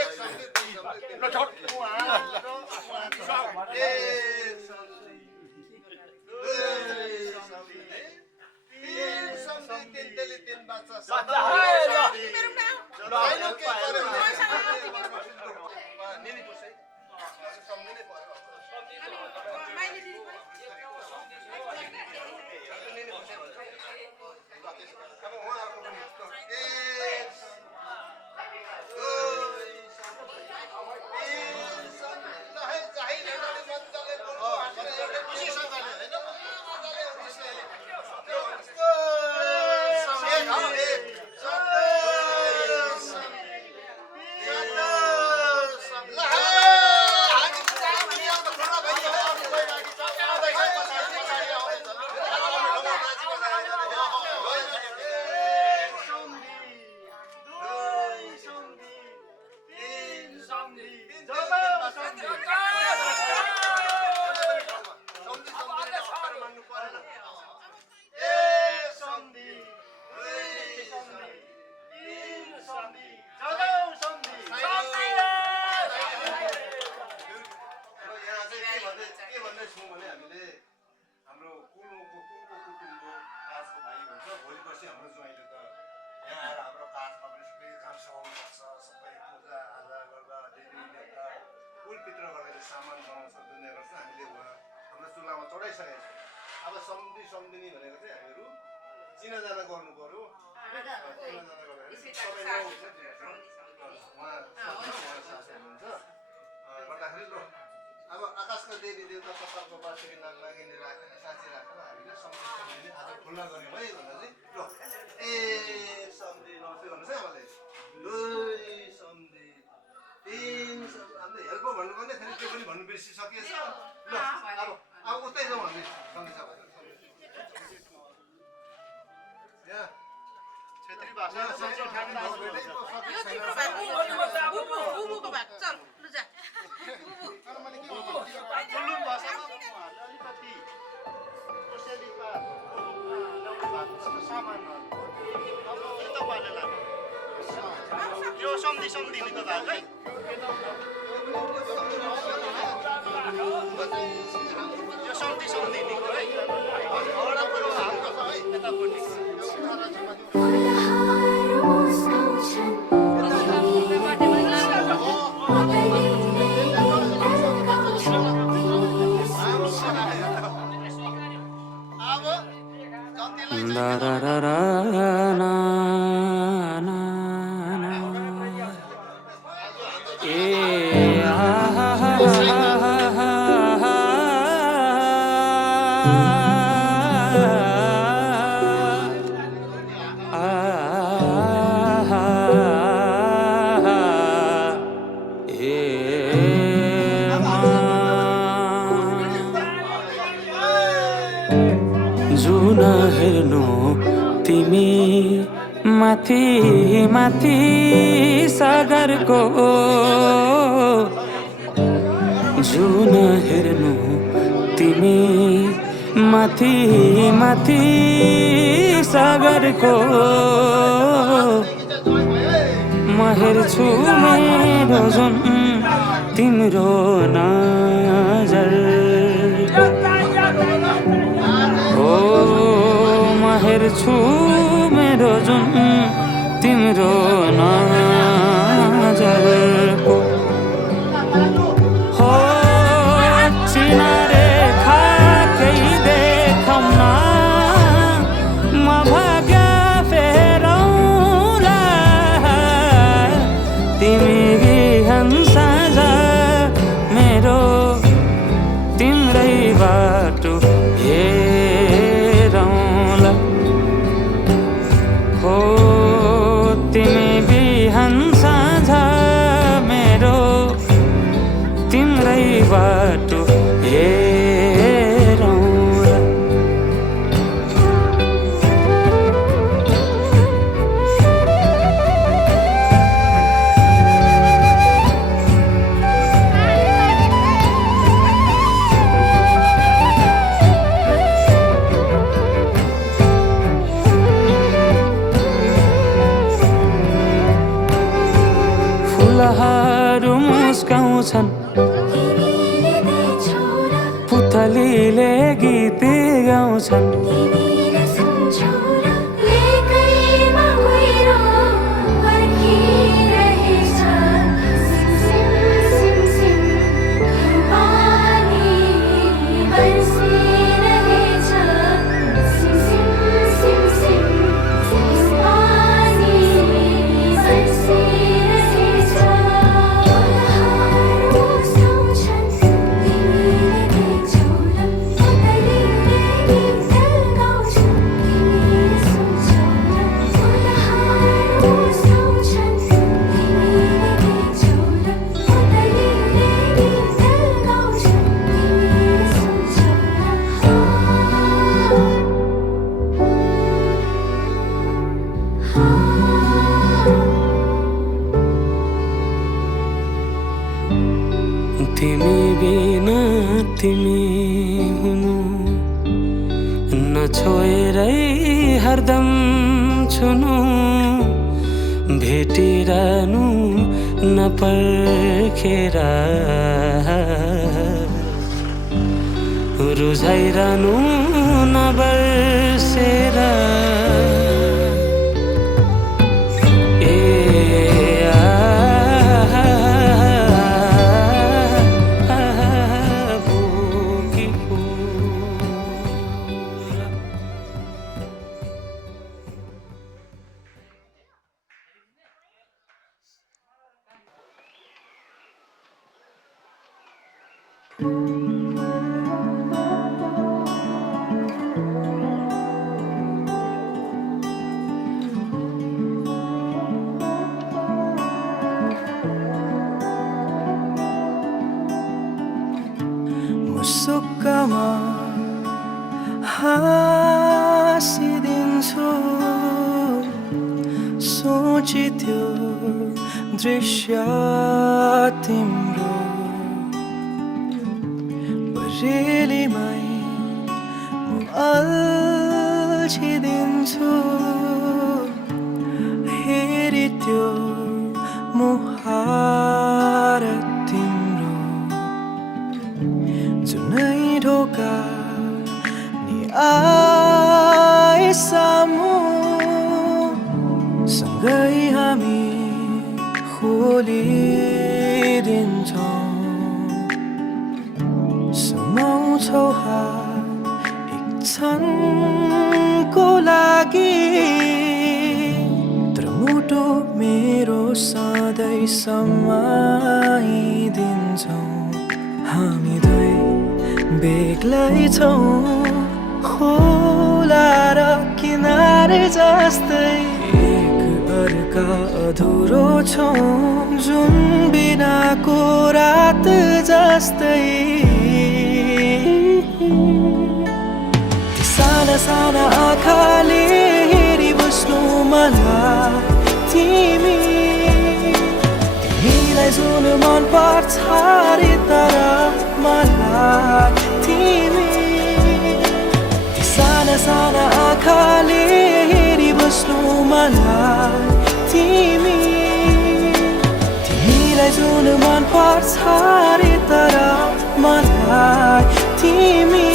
एक सम्झि दुई सम्झि ल छोड एक सम्झि दुई सम्झि तीन सम्झि तीन तेली तीन बाचा निनी पुसै सम्झिनै पर्यो अब उहाँहरूको पनि एक सामान बनाउँछ दुनियाँ गर्छ हामीले हाम्रो चुल्हामा चढाइसकेको छ अब सम्झिने भनेको चाहिँ हामीहरू चिनाजाना गर्नु पर्यो चिनाजाना उहाँ साथी हुनुहुन्छ गर्दाखेरि ल अब आकाशका देवी देवता कपालको बाँसुरी नागिनी राखेर साँची राखेर हामीले सम्झिने आज खुल्ला गऱ्यौँ है भन्दा चाहिँ ल एक सम्झि नमस्ते भन्नुहोस् है मलाई दुई सम्झि तीन अन्त हेल्प भन्नुपर्ने फेरि त्यो पनि भन्नु बिर्सिसकिएछ ल अब उतै जाउँ हामी सन्देश यहाँ क्षेत्री भाषा कुल्लुङ भाषामा अलिकति कोसेली पात सामानहरू अब तपाईँले लाग्यो यो सम्झिनेको भएको है यो सम्झिनेको है एउटा कुरो हाम्रो छ है यतापट्टि जुन हेर्नु तिमी माथि माथि सागरको जुन हेर्नु तिमी माथि माथि सागरको म हेर्छु मेरो जुन तिम्रो नजर म हेर्छु मेरो जुन तिम्रो नजरको हो चिनारे खाकै देखाउन म भाग्य फेरौँला तिमी बिहान साँझ मेरो तिम्रै बाटो हेर्छु कलिले गीत गाउँछन् तिमीले सम्झौला लेकैमा गहिरो पर्खिरहेछ सिम सिम पानी बर्सिरहेछ सिम सिम पानी बर्सिरहेछ हारो सम्झन् तिमीले देख्छौला कलिले गीत गाउँछन् तिमीले सम्झौला हारो सम्झन् तिमीले देख्छौला कलिले गीत गाउँछन् तिमीले तिमी बिना तिमी हुनु नछोएरै हरदम छुनु भेटिरहनु नपर्खेर रुझाइरहनु नबर्सेर मुसुक्कमा हाँसिदिन्छु सोची त्यो दृश्य तिम्रो परेलीमै म अल्झिदिन्छु हेरी त्यो मुहार तिम्रो जुनै ढोका नि आइसामु सँगै हामी खोलिदिन्छौँ समाउँछौ हात एक क्षणको लागि तर मुटु मेरो सधैँ समाइदिन्छौँ हामी दुई बेग्लै छौँ खोला र किनारे जस्तै एक अर्का अधुरो छौँ जुन बिनाको रात जस्तै साना साना आँखाले हेरिबस्नु मलाई तिमीलाई जुन मन पर्छ रे तर मलाई तिमी साना साना आँखाले हेरिबस्नु मलाई तिमीलाई जुन मन पर्छ रे तर मलाई तिमी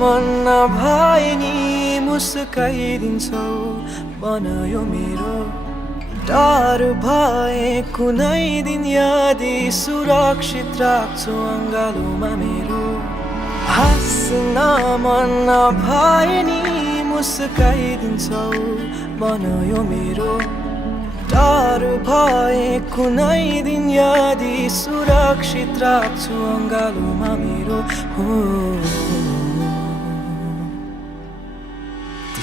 मन नभए नि मुस्काइदिन्छौ बनायो मेरो डर भए कुनै दिन यदि सुरक्षित राख्छु अङ्गालोमा मेरो हाँस्न मन नभए नि मुस्काइदिन्छौ बनायो मेरो डर भए कुनै दिन यदि सुरक्षित राख्छु अङ्गालोमा मेरो हो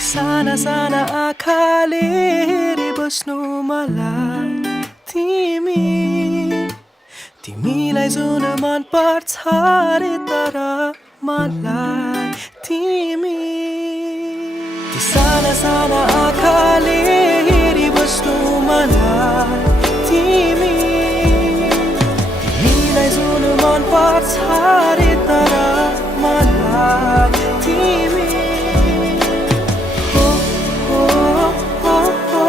साना साना आँखाले हेरिबस्नु मलाई तिमीलाई जुन मन पर्छ रे तर मलाई तिमी साना साना आँखाले हेरिबस्नु मलाई तिमीलाई जुन मन पर्छ रे तर मलाई तिमी हो हो हो हो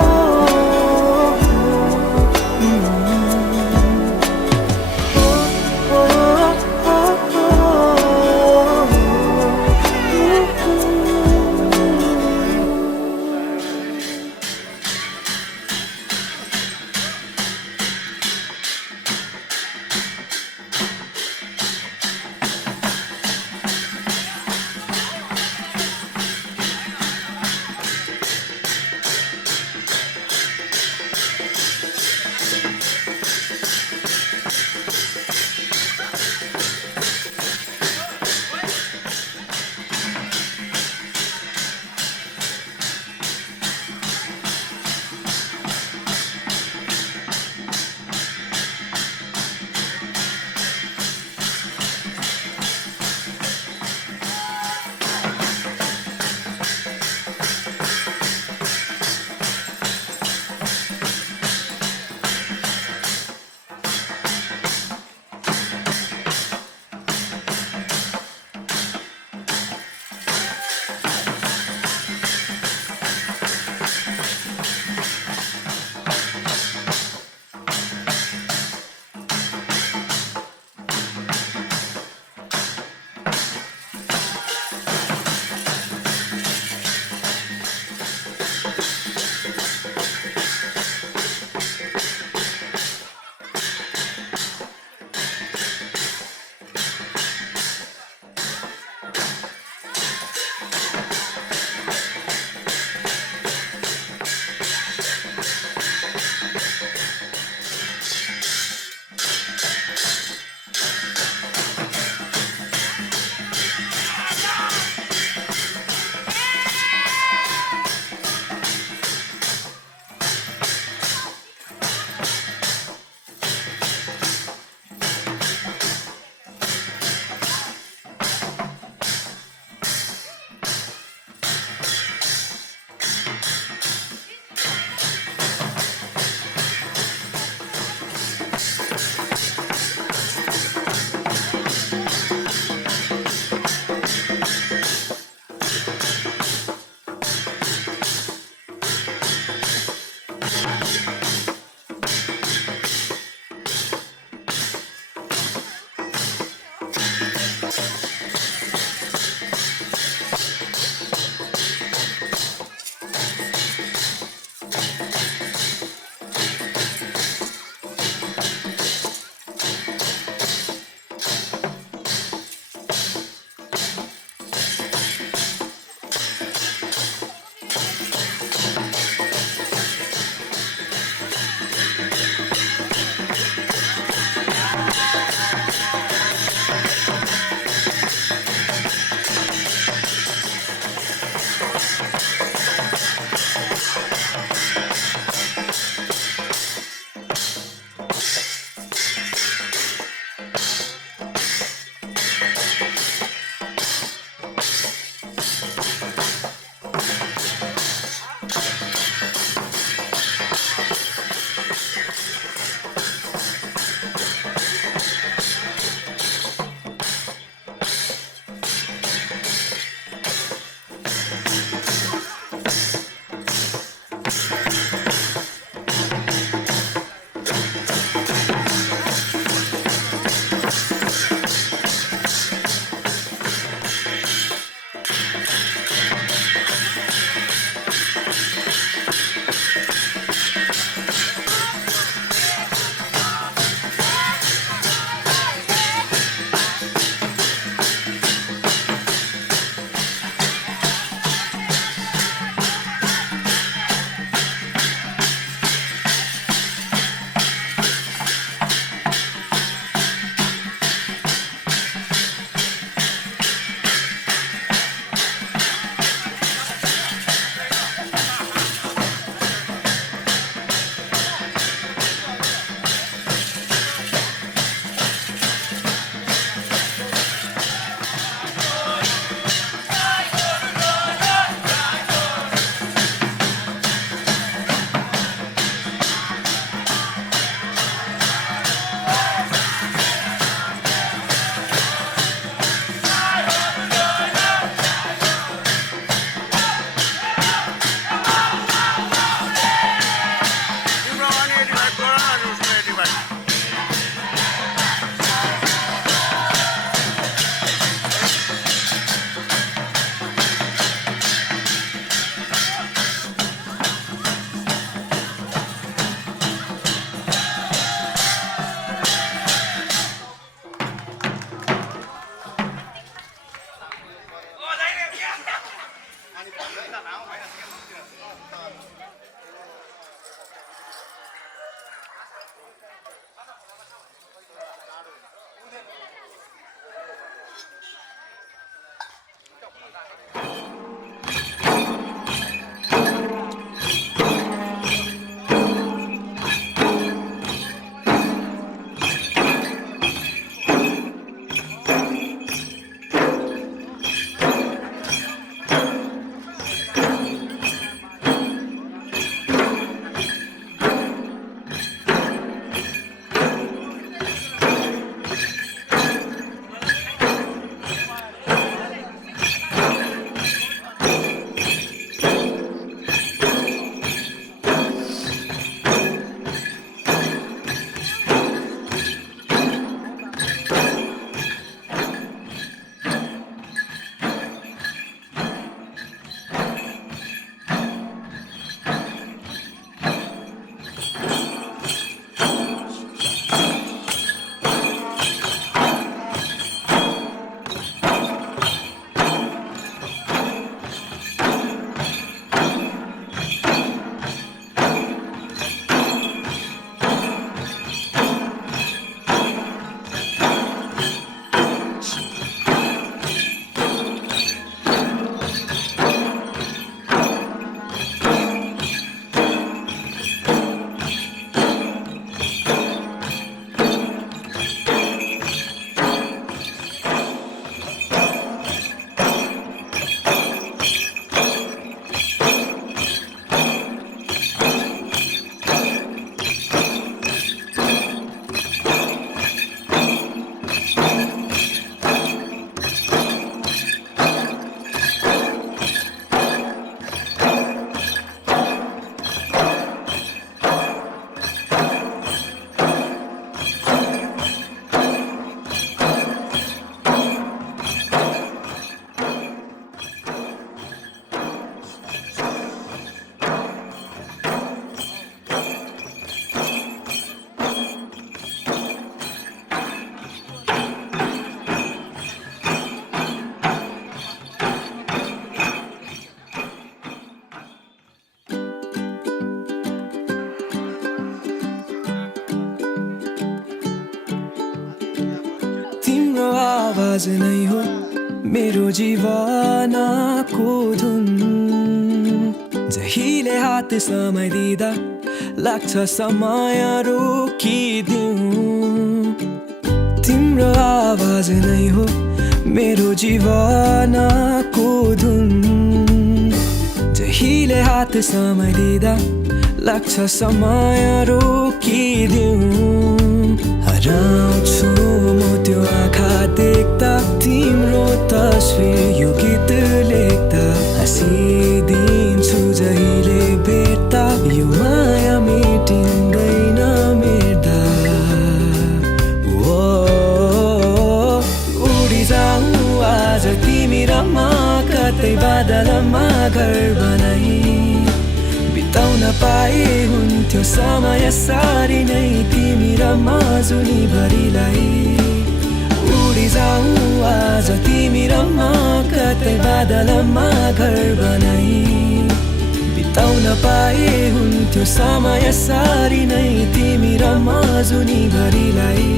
आवाज नै हो मेरो जीवनको धुन जहिले हात समाइदिँदा लाग्छ समय रोकिदिउँ तिम्रो आवाज नै हो मेरो जीवनको धुन जहिले हात समाइदिँदा लाग्छ समय रोकिदिउँ हराउँछु म त्यो आँखा देख्दा तिम्रो तस्बिर यो गीत लेख्दा हाँसिदिन्छु जहिले भेट्दा यो माया मेटिँदैन मेट्दा उडी जाऊ आज तिमी र म कतै बादलमा घर बनाई बिताउन पाए हुन्थ्यो समय सारी नै तिमी र म जुनीभरिलाई उडी जाऊ आज तिमी र म कतै बादलमा घर बनाई बिताउन पाए हुन्थ्यो समय सारी नै तिमी र म जुनीभरिलाई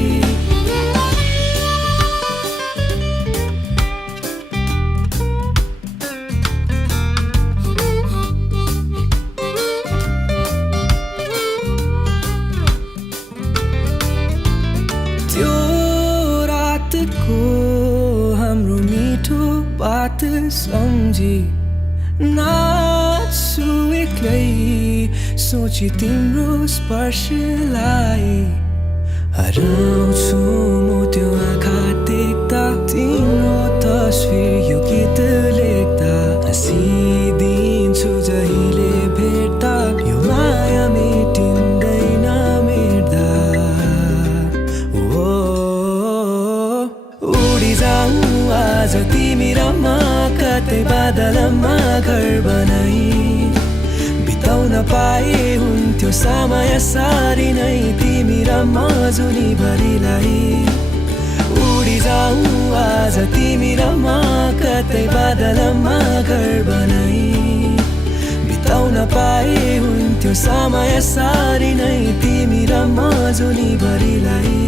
हाम्रो मिठो बात सम्झी नाच्छु एक्लै सोची तिम्रो स्पर्शलाई हराउँछु म त्यो आँखा देख्दा तिम्रो तस्बिर यो गीत लेख्दा हाँसिदिन्छु जहिले भेट्दा यो माया मेटिँदैन मेट्दा उडी जाऊ आज तिमी र म कतै बादलमा घर बनाई बिताउन पाए हुन्थ्यो समय सारी नै तिमी र म जुनीभरिलाई उडी जाऊ आज तिमी र म कतै बादलमा घर बनाई बिताउन पाए हुन्थ्यो समय सारी नै तिमी र म जुनीभरिलाई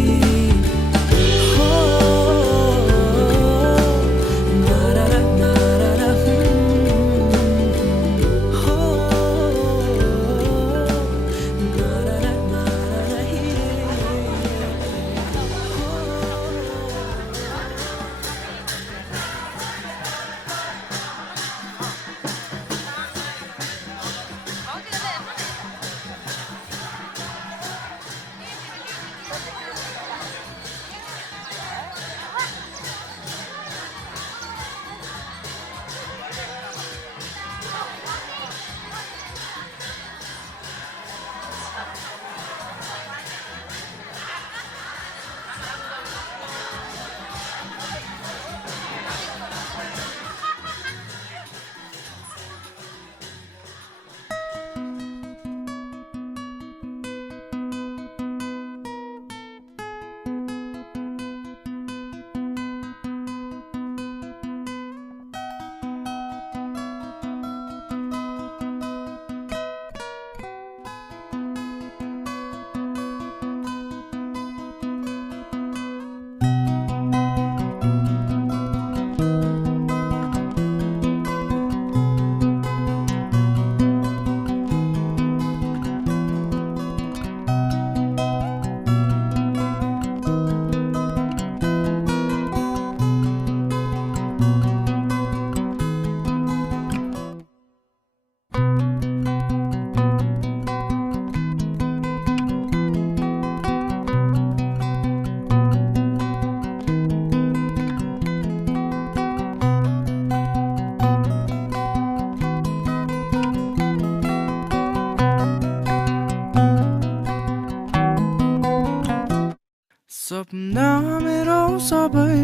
सपना मेरो सबै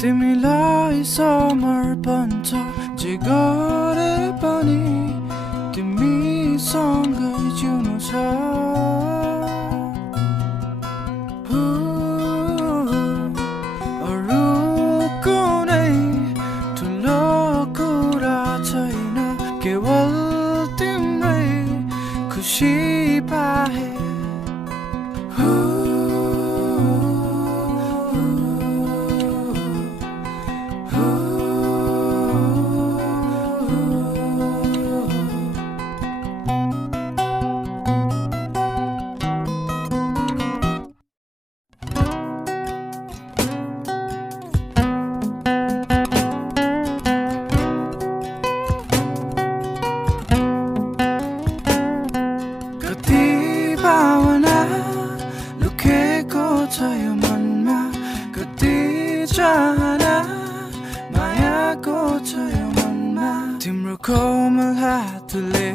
तिमीलाई समर्पण छ जे गरे पनि तिमीसँगै जिउनु छ अरू कुनै ठुलो कुरा छैन केवल तिम्रै खुसी पाए चाहना मायाको छ यो मनमा तिम्रो कोमल हातले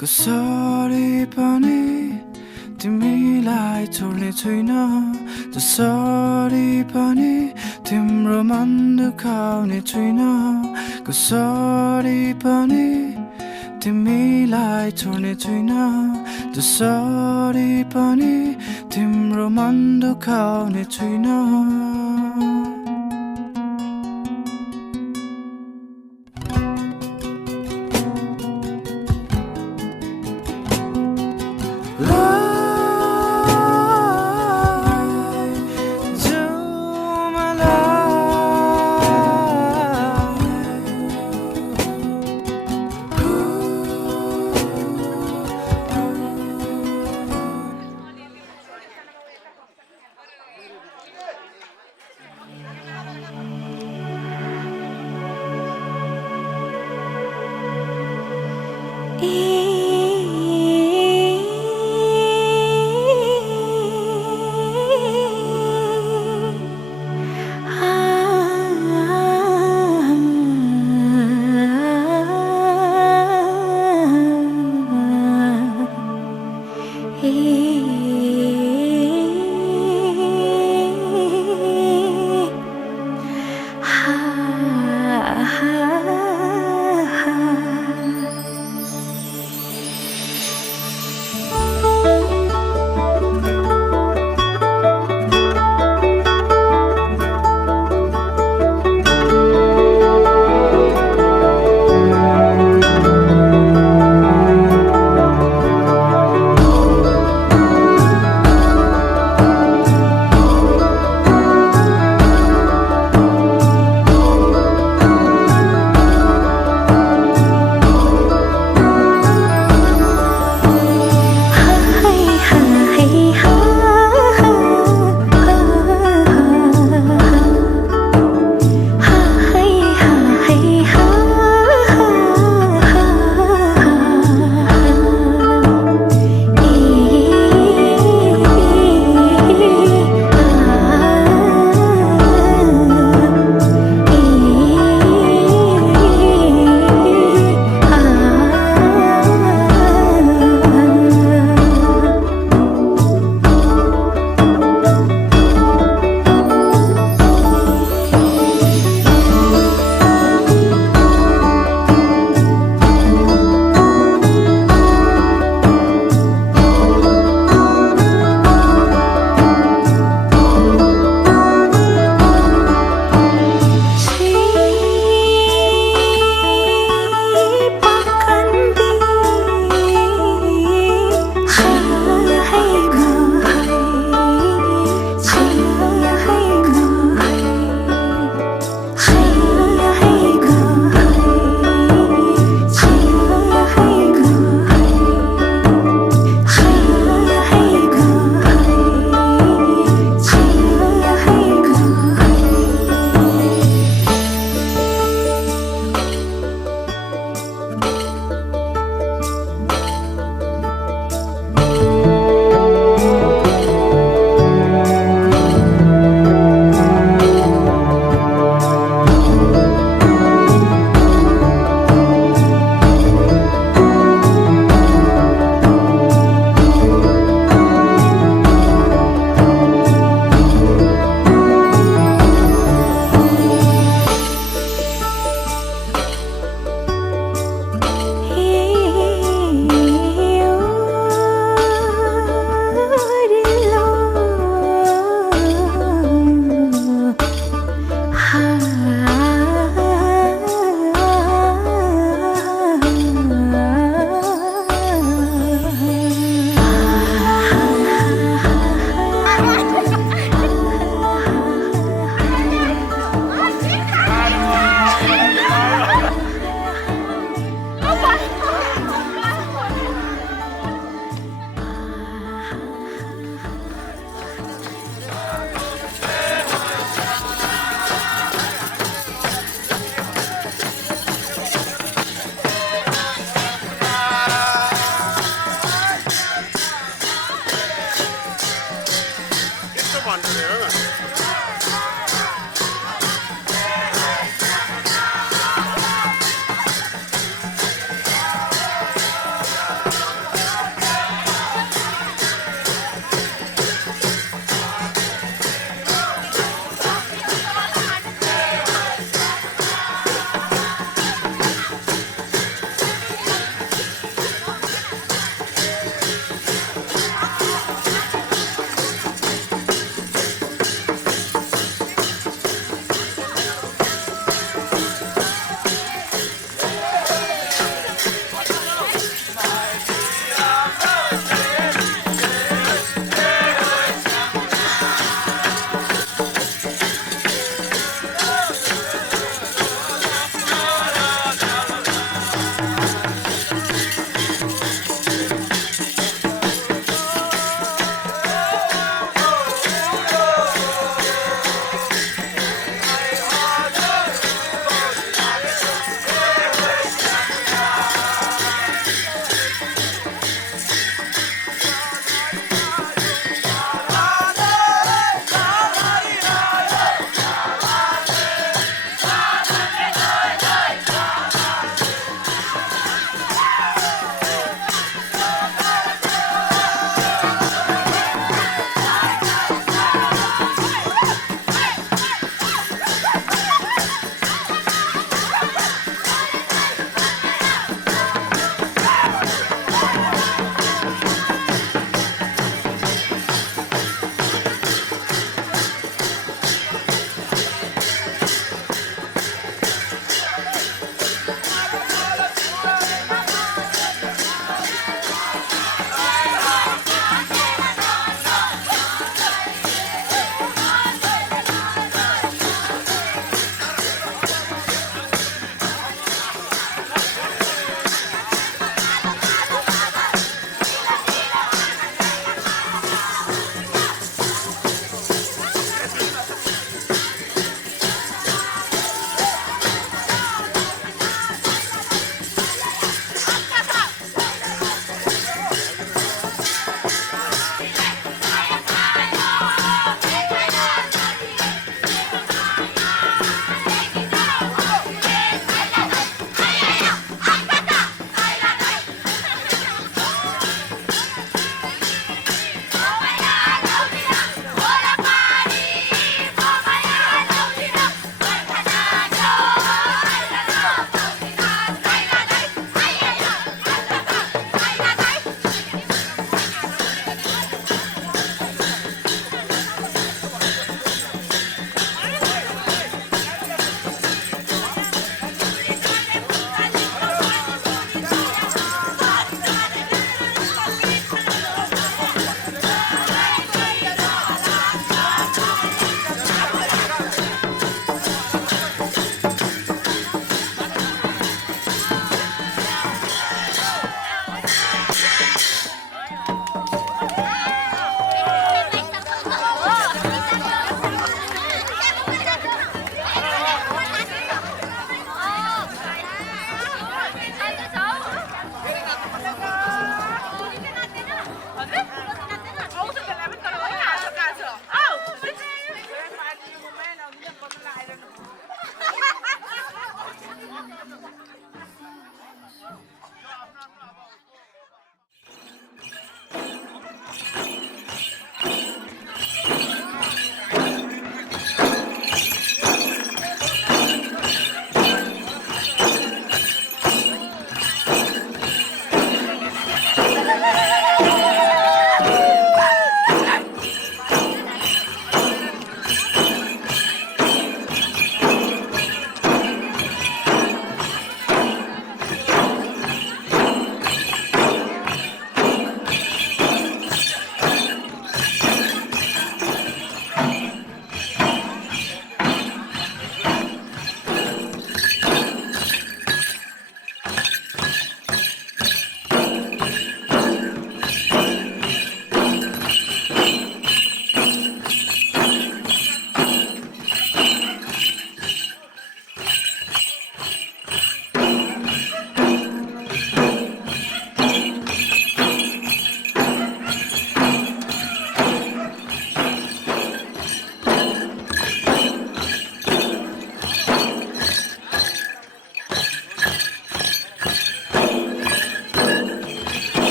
कसरी पनि तिमीलाई छोड्ने छैन जसरी पनि तिम्रो मन दुखाउने छैन कसरी पनि तिमीलाई छोड्ने छैन जसरी पनि तिम्रो मन दुखाउने छैन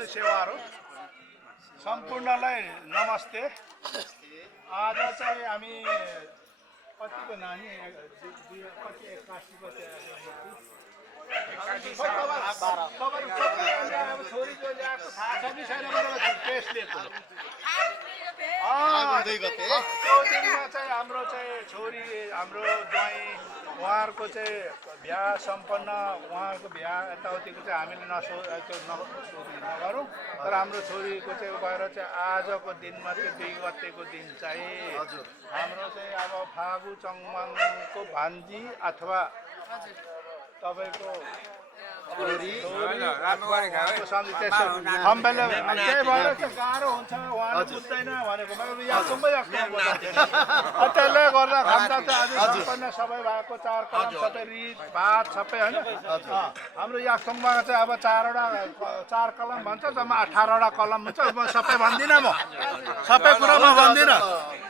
सम्पूर्ण सेवाहरू सम्पूर्णलाई नमस्ते। आज चाहिँ हामी कतिको नानी कति 81 छोरी जो ल्याएको थाहा छ कि छैन टेस्ट लिएको त्यो दिनमा चाहिँ हाम्रो चाहिँ छोरी हाम्रो ज्वाइँ उहाँहरूको चाहिँ बिहा सम्पन्न उहाँहरूको बिहा यताउतिको चाहिँ हामीले नगरौँ तर हाम्रो छोरीको चाहिँ गएर चाहिँ आजको दिनमा चाहिँ 2 गतेको दिन चाहिँ हाम्रो चाहिँ अब फागु चङमाङको भान्जी अथवा तपाईँको त्यही भएर चाहिँ गाह्रो हुन्छ उहाँले बुझ्दैन भनेको त्यसले गर्दा खान्छ चाहिँ आज सम्पन्न सबै भएको 4 कलम सबै रित भात सबै होइन हाम्रो याक्सङमा चाहिँ अब 4 कलम भन्छ जम्मा 18वटा कलम हुन्छ म सबै भन्दिनँ म सबै कुरा म भन्दिनँ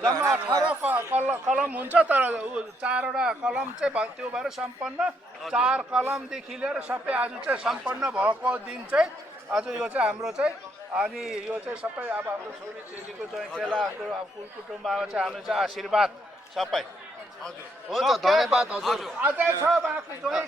जम्मा 18 कलम हुन्छ तर 4वटा कलम चाहिँ त्यो भएर सम्पन्न 4 कलमदेखि लिएर सबै आज चाहिँ सम्पन्न भएको दिन चाहिँ आज यो चाहिँ हाम्रो चाहिँ अनि यो चाहिँ सबै अब हाम्रो छोरी चेलीको चाहिँ चेलाको कुल कुटुम्बमा चाहिँ हाम्रो चाहिँ आशीर्वाद सबै हुन्छ धन्यवाद हजुर अझै छ बाँकी जोइ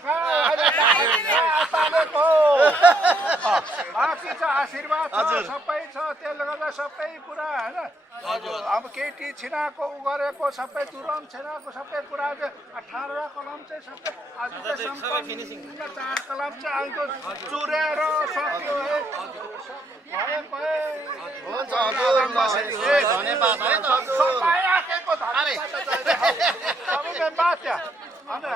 बाँकी छ आशीर्वाद छ सबै छ त्यसले गर्दा सबै कुरा होइन अब केटी छिनाको उ गरेको सबै तुरम छिनाको सबै कुरा चाहिँ 18वटा कलम चाहिँ सबै आज चाहिँ सम्पन्न 4 कलम चाहिँ आजको चुरेर सक्यो हुन्छ हजुर धन्यवाद है त सबैले बात्या अनि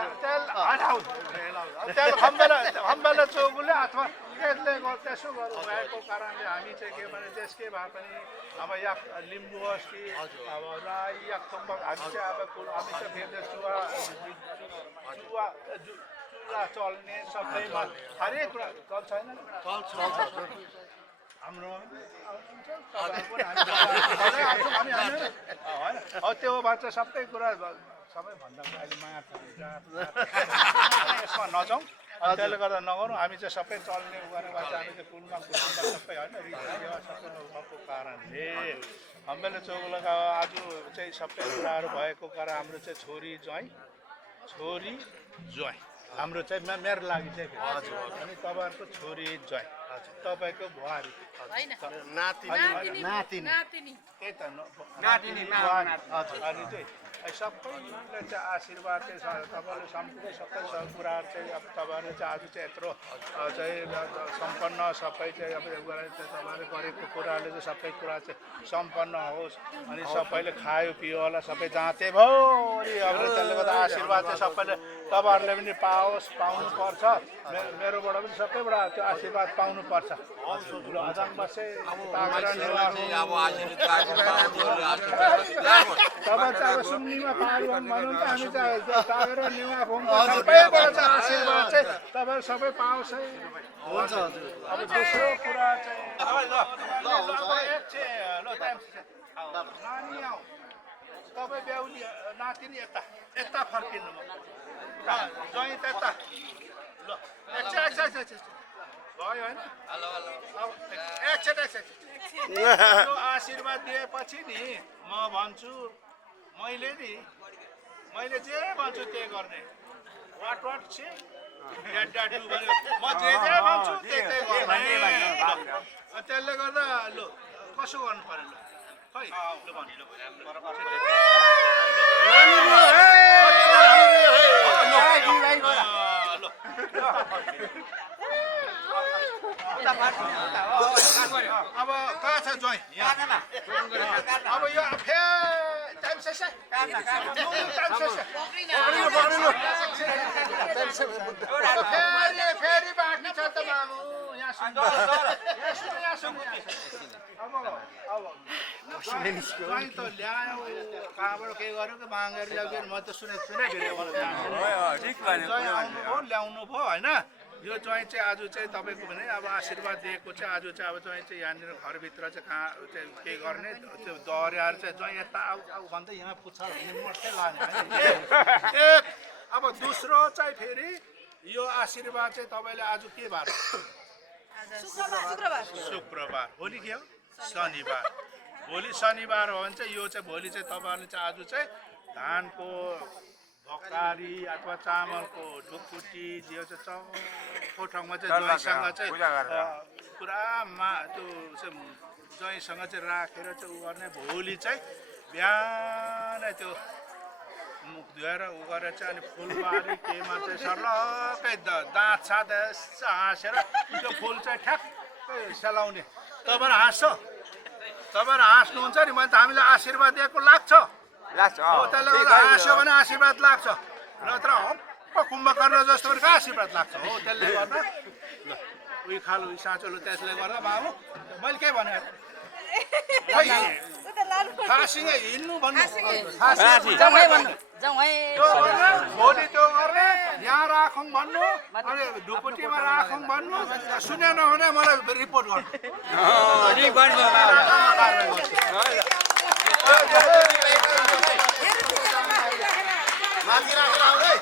तेल खम्बेला चौगुले अथवा त्यसले त्यसो गर्नु भएको कारणले हामी चाहिँ के भने त्यसकै भए पनि अब यहाँ लिम्बू होस् कि अब राई या खम्बक हामी चाहिँ अब हामी चाहिँ फेरि चुवा चल्ने सबैमा हरेक कुरा चल्छ होइन हाम्रोमा त्यो भएर चाहिँ सबै कुरा सबैभन्दा अहिले माया यसमा नजाउँ त्यसले गर्दा नगरौँ हामी चाहिँ सबै चल्ने गरेर हामी चाहिँ कुलमा कुटुम्ब सबै होइन रीतिरिवाज सबै भएको कारणले हामीले चौगुलाको आज चाहिँ सबै कुराहरू भएको कारण हाम्रो चाहिँ छोरी ज्वाइँ हाम्रो चाहिँ मेरो लागि चाहिँ अनि तपाईँहरूको छोरी ज्वाइँ तपाईँको बुहारी नातिनी त्यही त अनि चाहिँ सबैले चाहिँ आशीर्वाद चाहिँ तपाईँले सम्पूर्ण सबै कुराहरू चाहिँ अब तपाईँहरूले चाहिँ आज चाहिँ यत्रो चाहिँ सम्पन्न सबै चाहिँ अब तपाईँले गरेको कुराले चाहिँ सबै कुरा चाहिँ सम्पन्न होस् अनि सबैले खायो पियो होला सबै जाँते भयो अनि अब त्यसले गर्दा आशीर्वाद चाहिँ सबैले तपाईँहरूले पनि पाउनुपर्छ मेरोबाट पनि सबैबाट त्यो आशीर्वाद पाउनुपर्छ अजाङमा चाहिँ तपाईँ चाहिँ अब सुम्नीमा पाहाड भनौँ त हामी चाहिँ तागेर नेवा सबैबाट चाहिँ आशीर्वाद चाहिँ तपाईँहरू सबै पाउँछ हुन्छ हजुर अब दोस्रो कुरा चाहिँ नानी आऊ तपाईँ बेहुली नातिनी यता फर्किनु ज्वाइँ त्यता ल एकछिन भयो होइन अब एकछिन यो आशीर्वाद दिएपछि नि म भन्छु मैले जे भन्छु त्यही गर्ने वाट छे ड्याडु भन्यो म जे भन्छु त्यही गर्ने त्यसले गर्दा लु कसो गर्नु पर्यो ल खै लु भन्नु अब कहाँ छ ज्वाइँ अब यो फेरि बाँकी छ त बाबु ज्वाइँ त ल्यायो कहाँबाट के गर्यो कि मागेर ल्यायो म त सुनेको ल्याउनु भयो होइन यो ज्वाइँ चाहिँ आज चाहिँ तपाईँको भने अब आशीर्वाद दिएको चाहिँ आज चाहिँ अब ज्वाइँ चाहिँ यहाँनिर घरभित्र चाहिँ कहाँ चाहिँ के गर्ने त्यो दर्याएर चाहिँ ज्वाइँ यता आऊ भन्दै यहाँ पुग्छ भने मर्दै लाने अब दोस्रो चाहिँ फेरि यो आशीर्वाद चाहिँ तपाईँले आज के भयो शुक्रबार भोलि के हो शनिबार भोलि शनिबार हो भने चाहिँ यो चाहिँ भोलि चाहिँ तपाईँहरूले चाहिँ आज चाहिँ धानको भकारी अथवा चामलको ढुकुटी जो चाहिँ चौखो ठाउँमा चाहिँ ज्वाइँसँग चाहिँ पुरा त्यो ज्वाइँसँग चाहिँ राखेर चाहिँ उ गर्ने भोलि चाहिँ बिहानै त्यो मुख धोएर उ गरेर चाहिँ अनि फुलबारी केमा चाहिँ सर्लक्कै दाँत साथ हाँसेर त्यो फुल चाहिँ ठ्याक्कै सेलाउने तपाईँहरू हाँस्छ तपाईँहरू हाँस्नुहुन्छ नि मैले त हामीलाई आशीर्वाद दिएको लाग्छ हो त्यसले गर्दा हाँस्यो भने आशीर्वाद लाग्छ नत्र हप्प कुम्भकर्ण जस्तो गरेको आशीर्वाद लाग्छ हो त्यसले गर्दा ल उही खालु उही साँचो लु त्यसले गर्दा बाबु मैले के भने खाँसिङै हिँड्नु भन्नु भोलि त्यो गर्ने यहाँ राखौँ भन्नु अनि ढुकुटीमा राखौँ भन्नु सुनेन भने मलाई रिपोर्ट गर्नु माथि राखेर आउँदै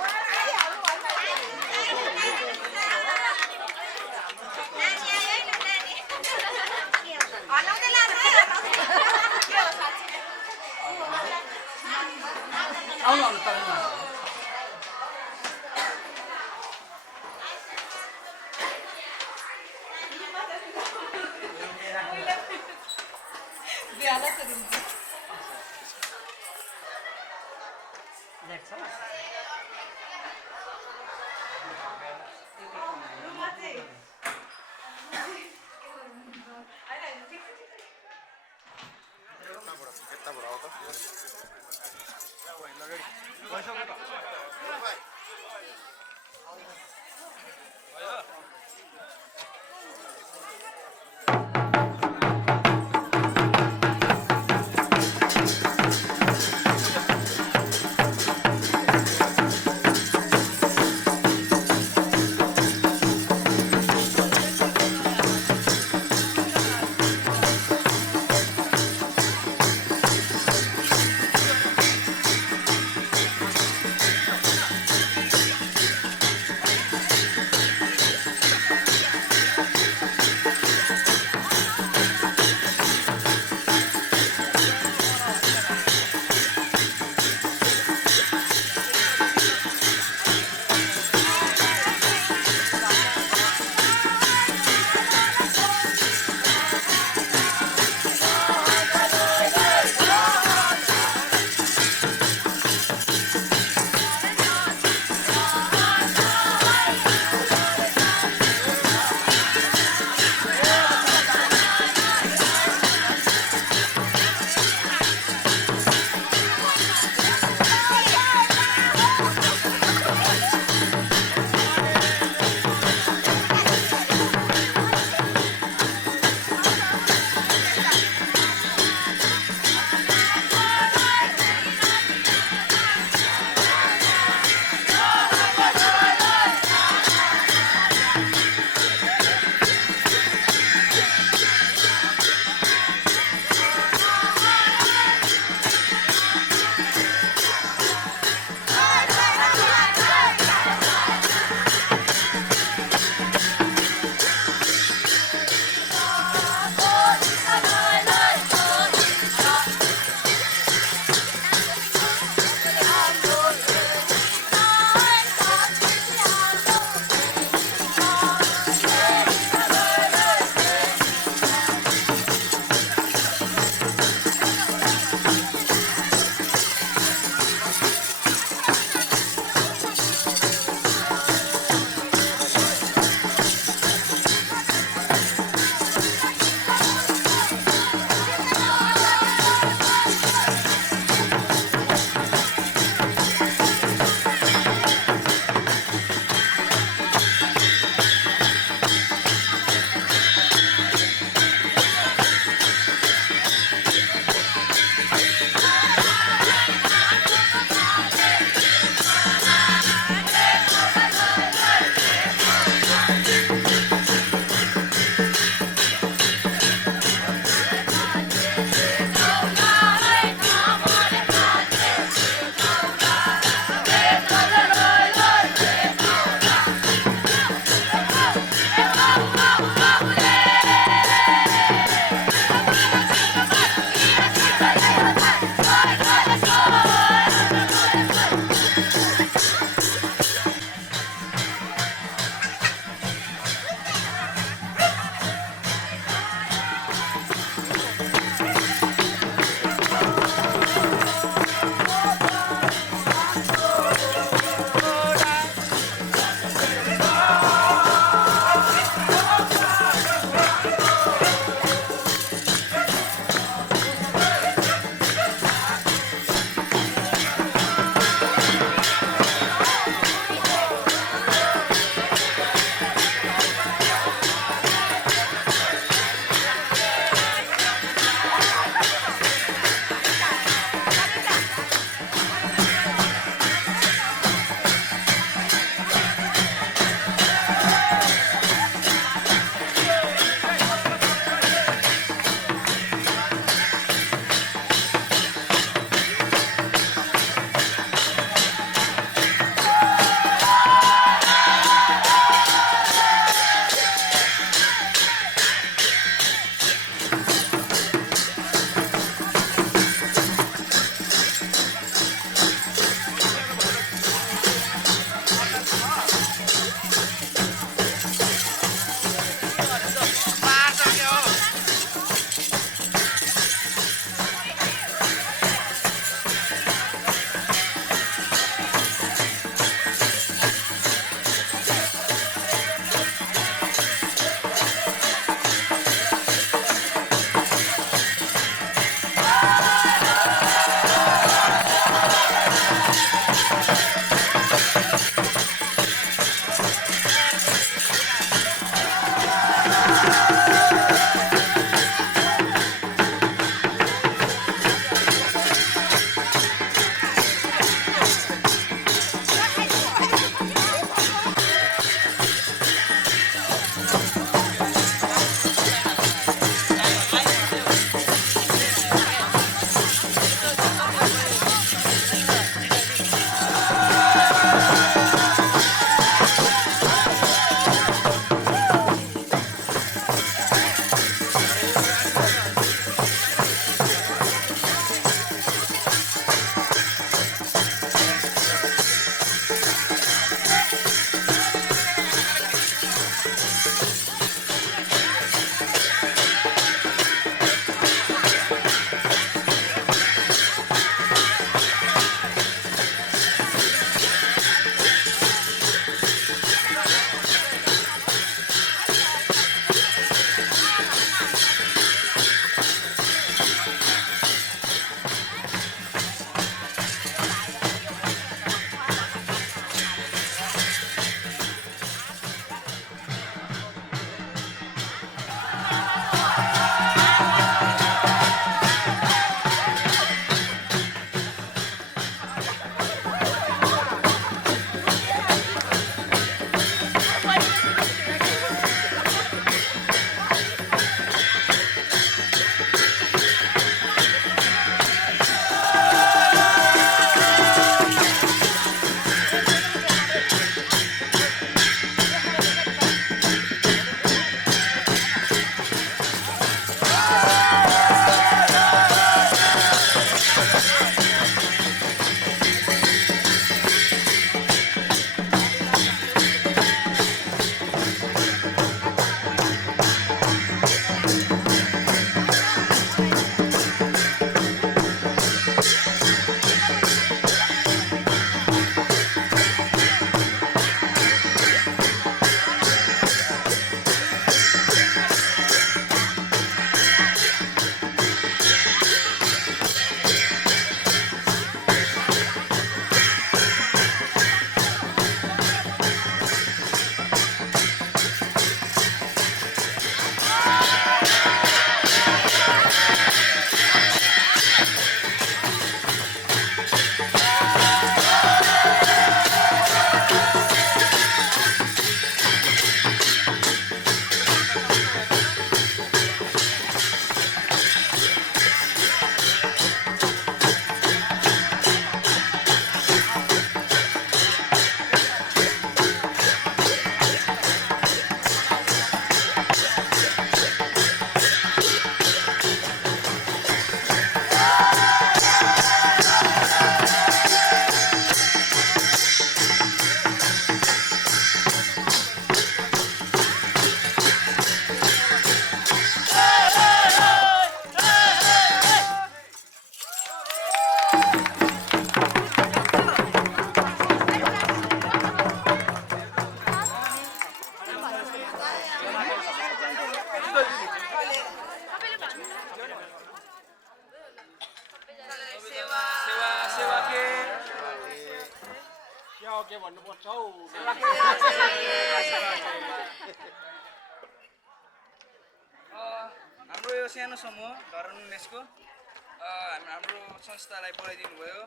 हाम्रो यो सानो समूह धरन नेसको हाम्रो संस्थालाई बोलाइदिनु भयो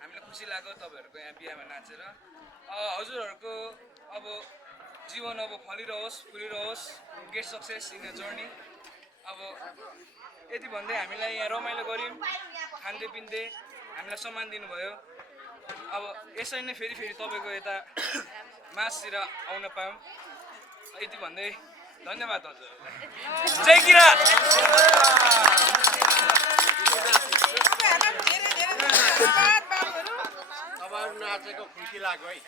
हामीलाई खुसी लाग्यो तपाईँहरूको यहाँ बिहामा नाचेर हजुरहरूको अब जीवन अब फलिरहोस् फुलिरहोस् get success in a journey अब यति भन्दै हामीलाई यहाँ रमाइलो गऱ्यौँ खाँदै पिन्दै हामीलाई सम्मान दिनुभयो अब यसरी नै फेरि फेरि तपाईँको यता मासतिर आउन पाऊँ यति भन्दै धन्यवाद हजुरहरूलाई जय किरात तपाईँहरू नाचेको खुसी लाग्यो है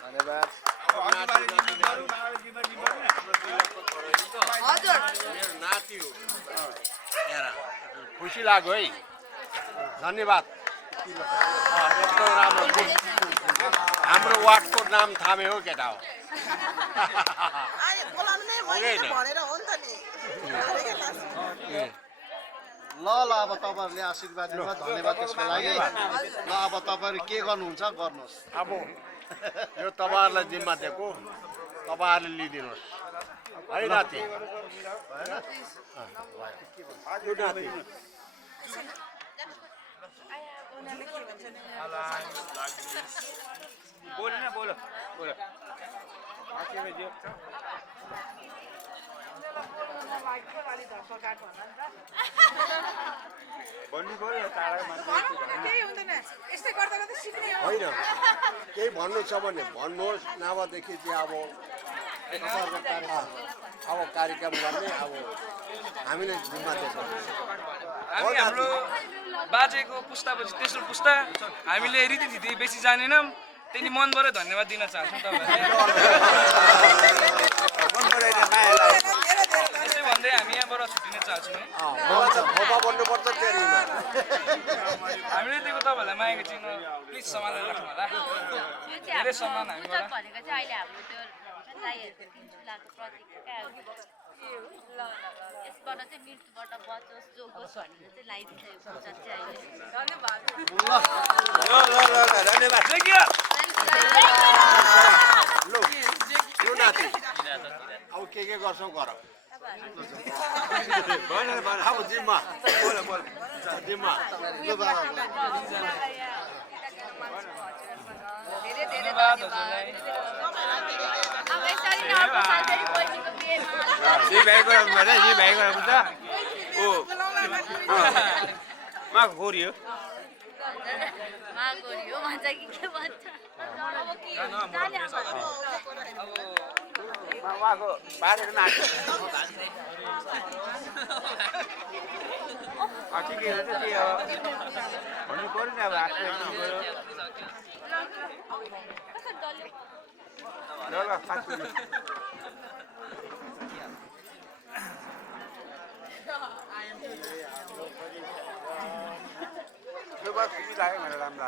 धन्यवाद मेरो नाति हो खुसी लाग्यो है धन्यवाद एकदम राम्रो हाम्रो वार्डको नाम थामे हो केटा हो ल अब तपाईँहरूले आशीर्वाद दिनुभयो धन्यवाद त्यसको लागि ल अब तपाईँहरू के गर्नुहुन्छ गर्नुहोस् अब यो तपाईँहरूलाई जिम्मा दिएको तपाईँहरूले लिइदिनुहोस् है नाति यो नाति बोल न बोलो बोलो भन्नु पर्यो होइन केही भन्नु छ भने भन्नुहोस् नभएदेखि चाहिँ अब कार्यक्रम गर्ने अब हामीले जिम्मा दिएको हामी हाम्रो बाजेको पुस्तापछि तेस्रो पुस्ता हामीले रीतिथिति बेसी जानेनौँ त्यही मनबाट धन्यवाद दिन चाहन्छौँ तपाईँहरूलाई त्यसै भन्दै हामी यहाँबाट छुट्टिन चाहन्छौँ है भन्नुपर्छ त्यहाँनिर हामीले दिएको तपाईँहरूलाई मागेको चिन्ह प्लिज सम्हालेर राख्नु होला धेरै सम्मान हामीबाट भनेको चाहिँ अहिले हाम्रो त्यो राईहरूको 3 जुलाईको प्रतीकका यसबाट चाहिँ मृत्युबाट बचोस् जोगोस् भनेर चाहिँ लगाइदिन्छ यो पूजा चाहिँ अहिले धन्यवाद धन्यवाद यो नाति अब के गर्छौ गर अब जिम्मा जिम्मा धेरै धेरै धन्यवाद अब यसरी नै अर्को साल फेरि बहिनीको बिहेमा जी भाइको हुन्छ ओ मा गोरी हो मागोरी हो भन्छ कि के भन्छ अब के जाने उहाँको बारेको नाच ठिकै हो त्यो के हो भन्नु पर्यो नि अब आफै भन्नु पर्यो ल ल खास यो बात खुसी लाग्यो मलाई राम्रो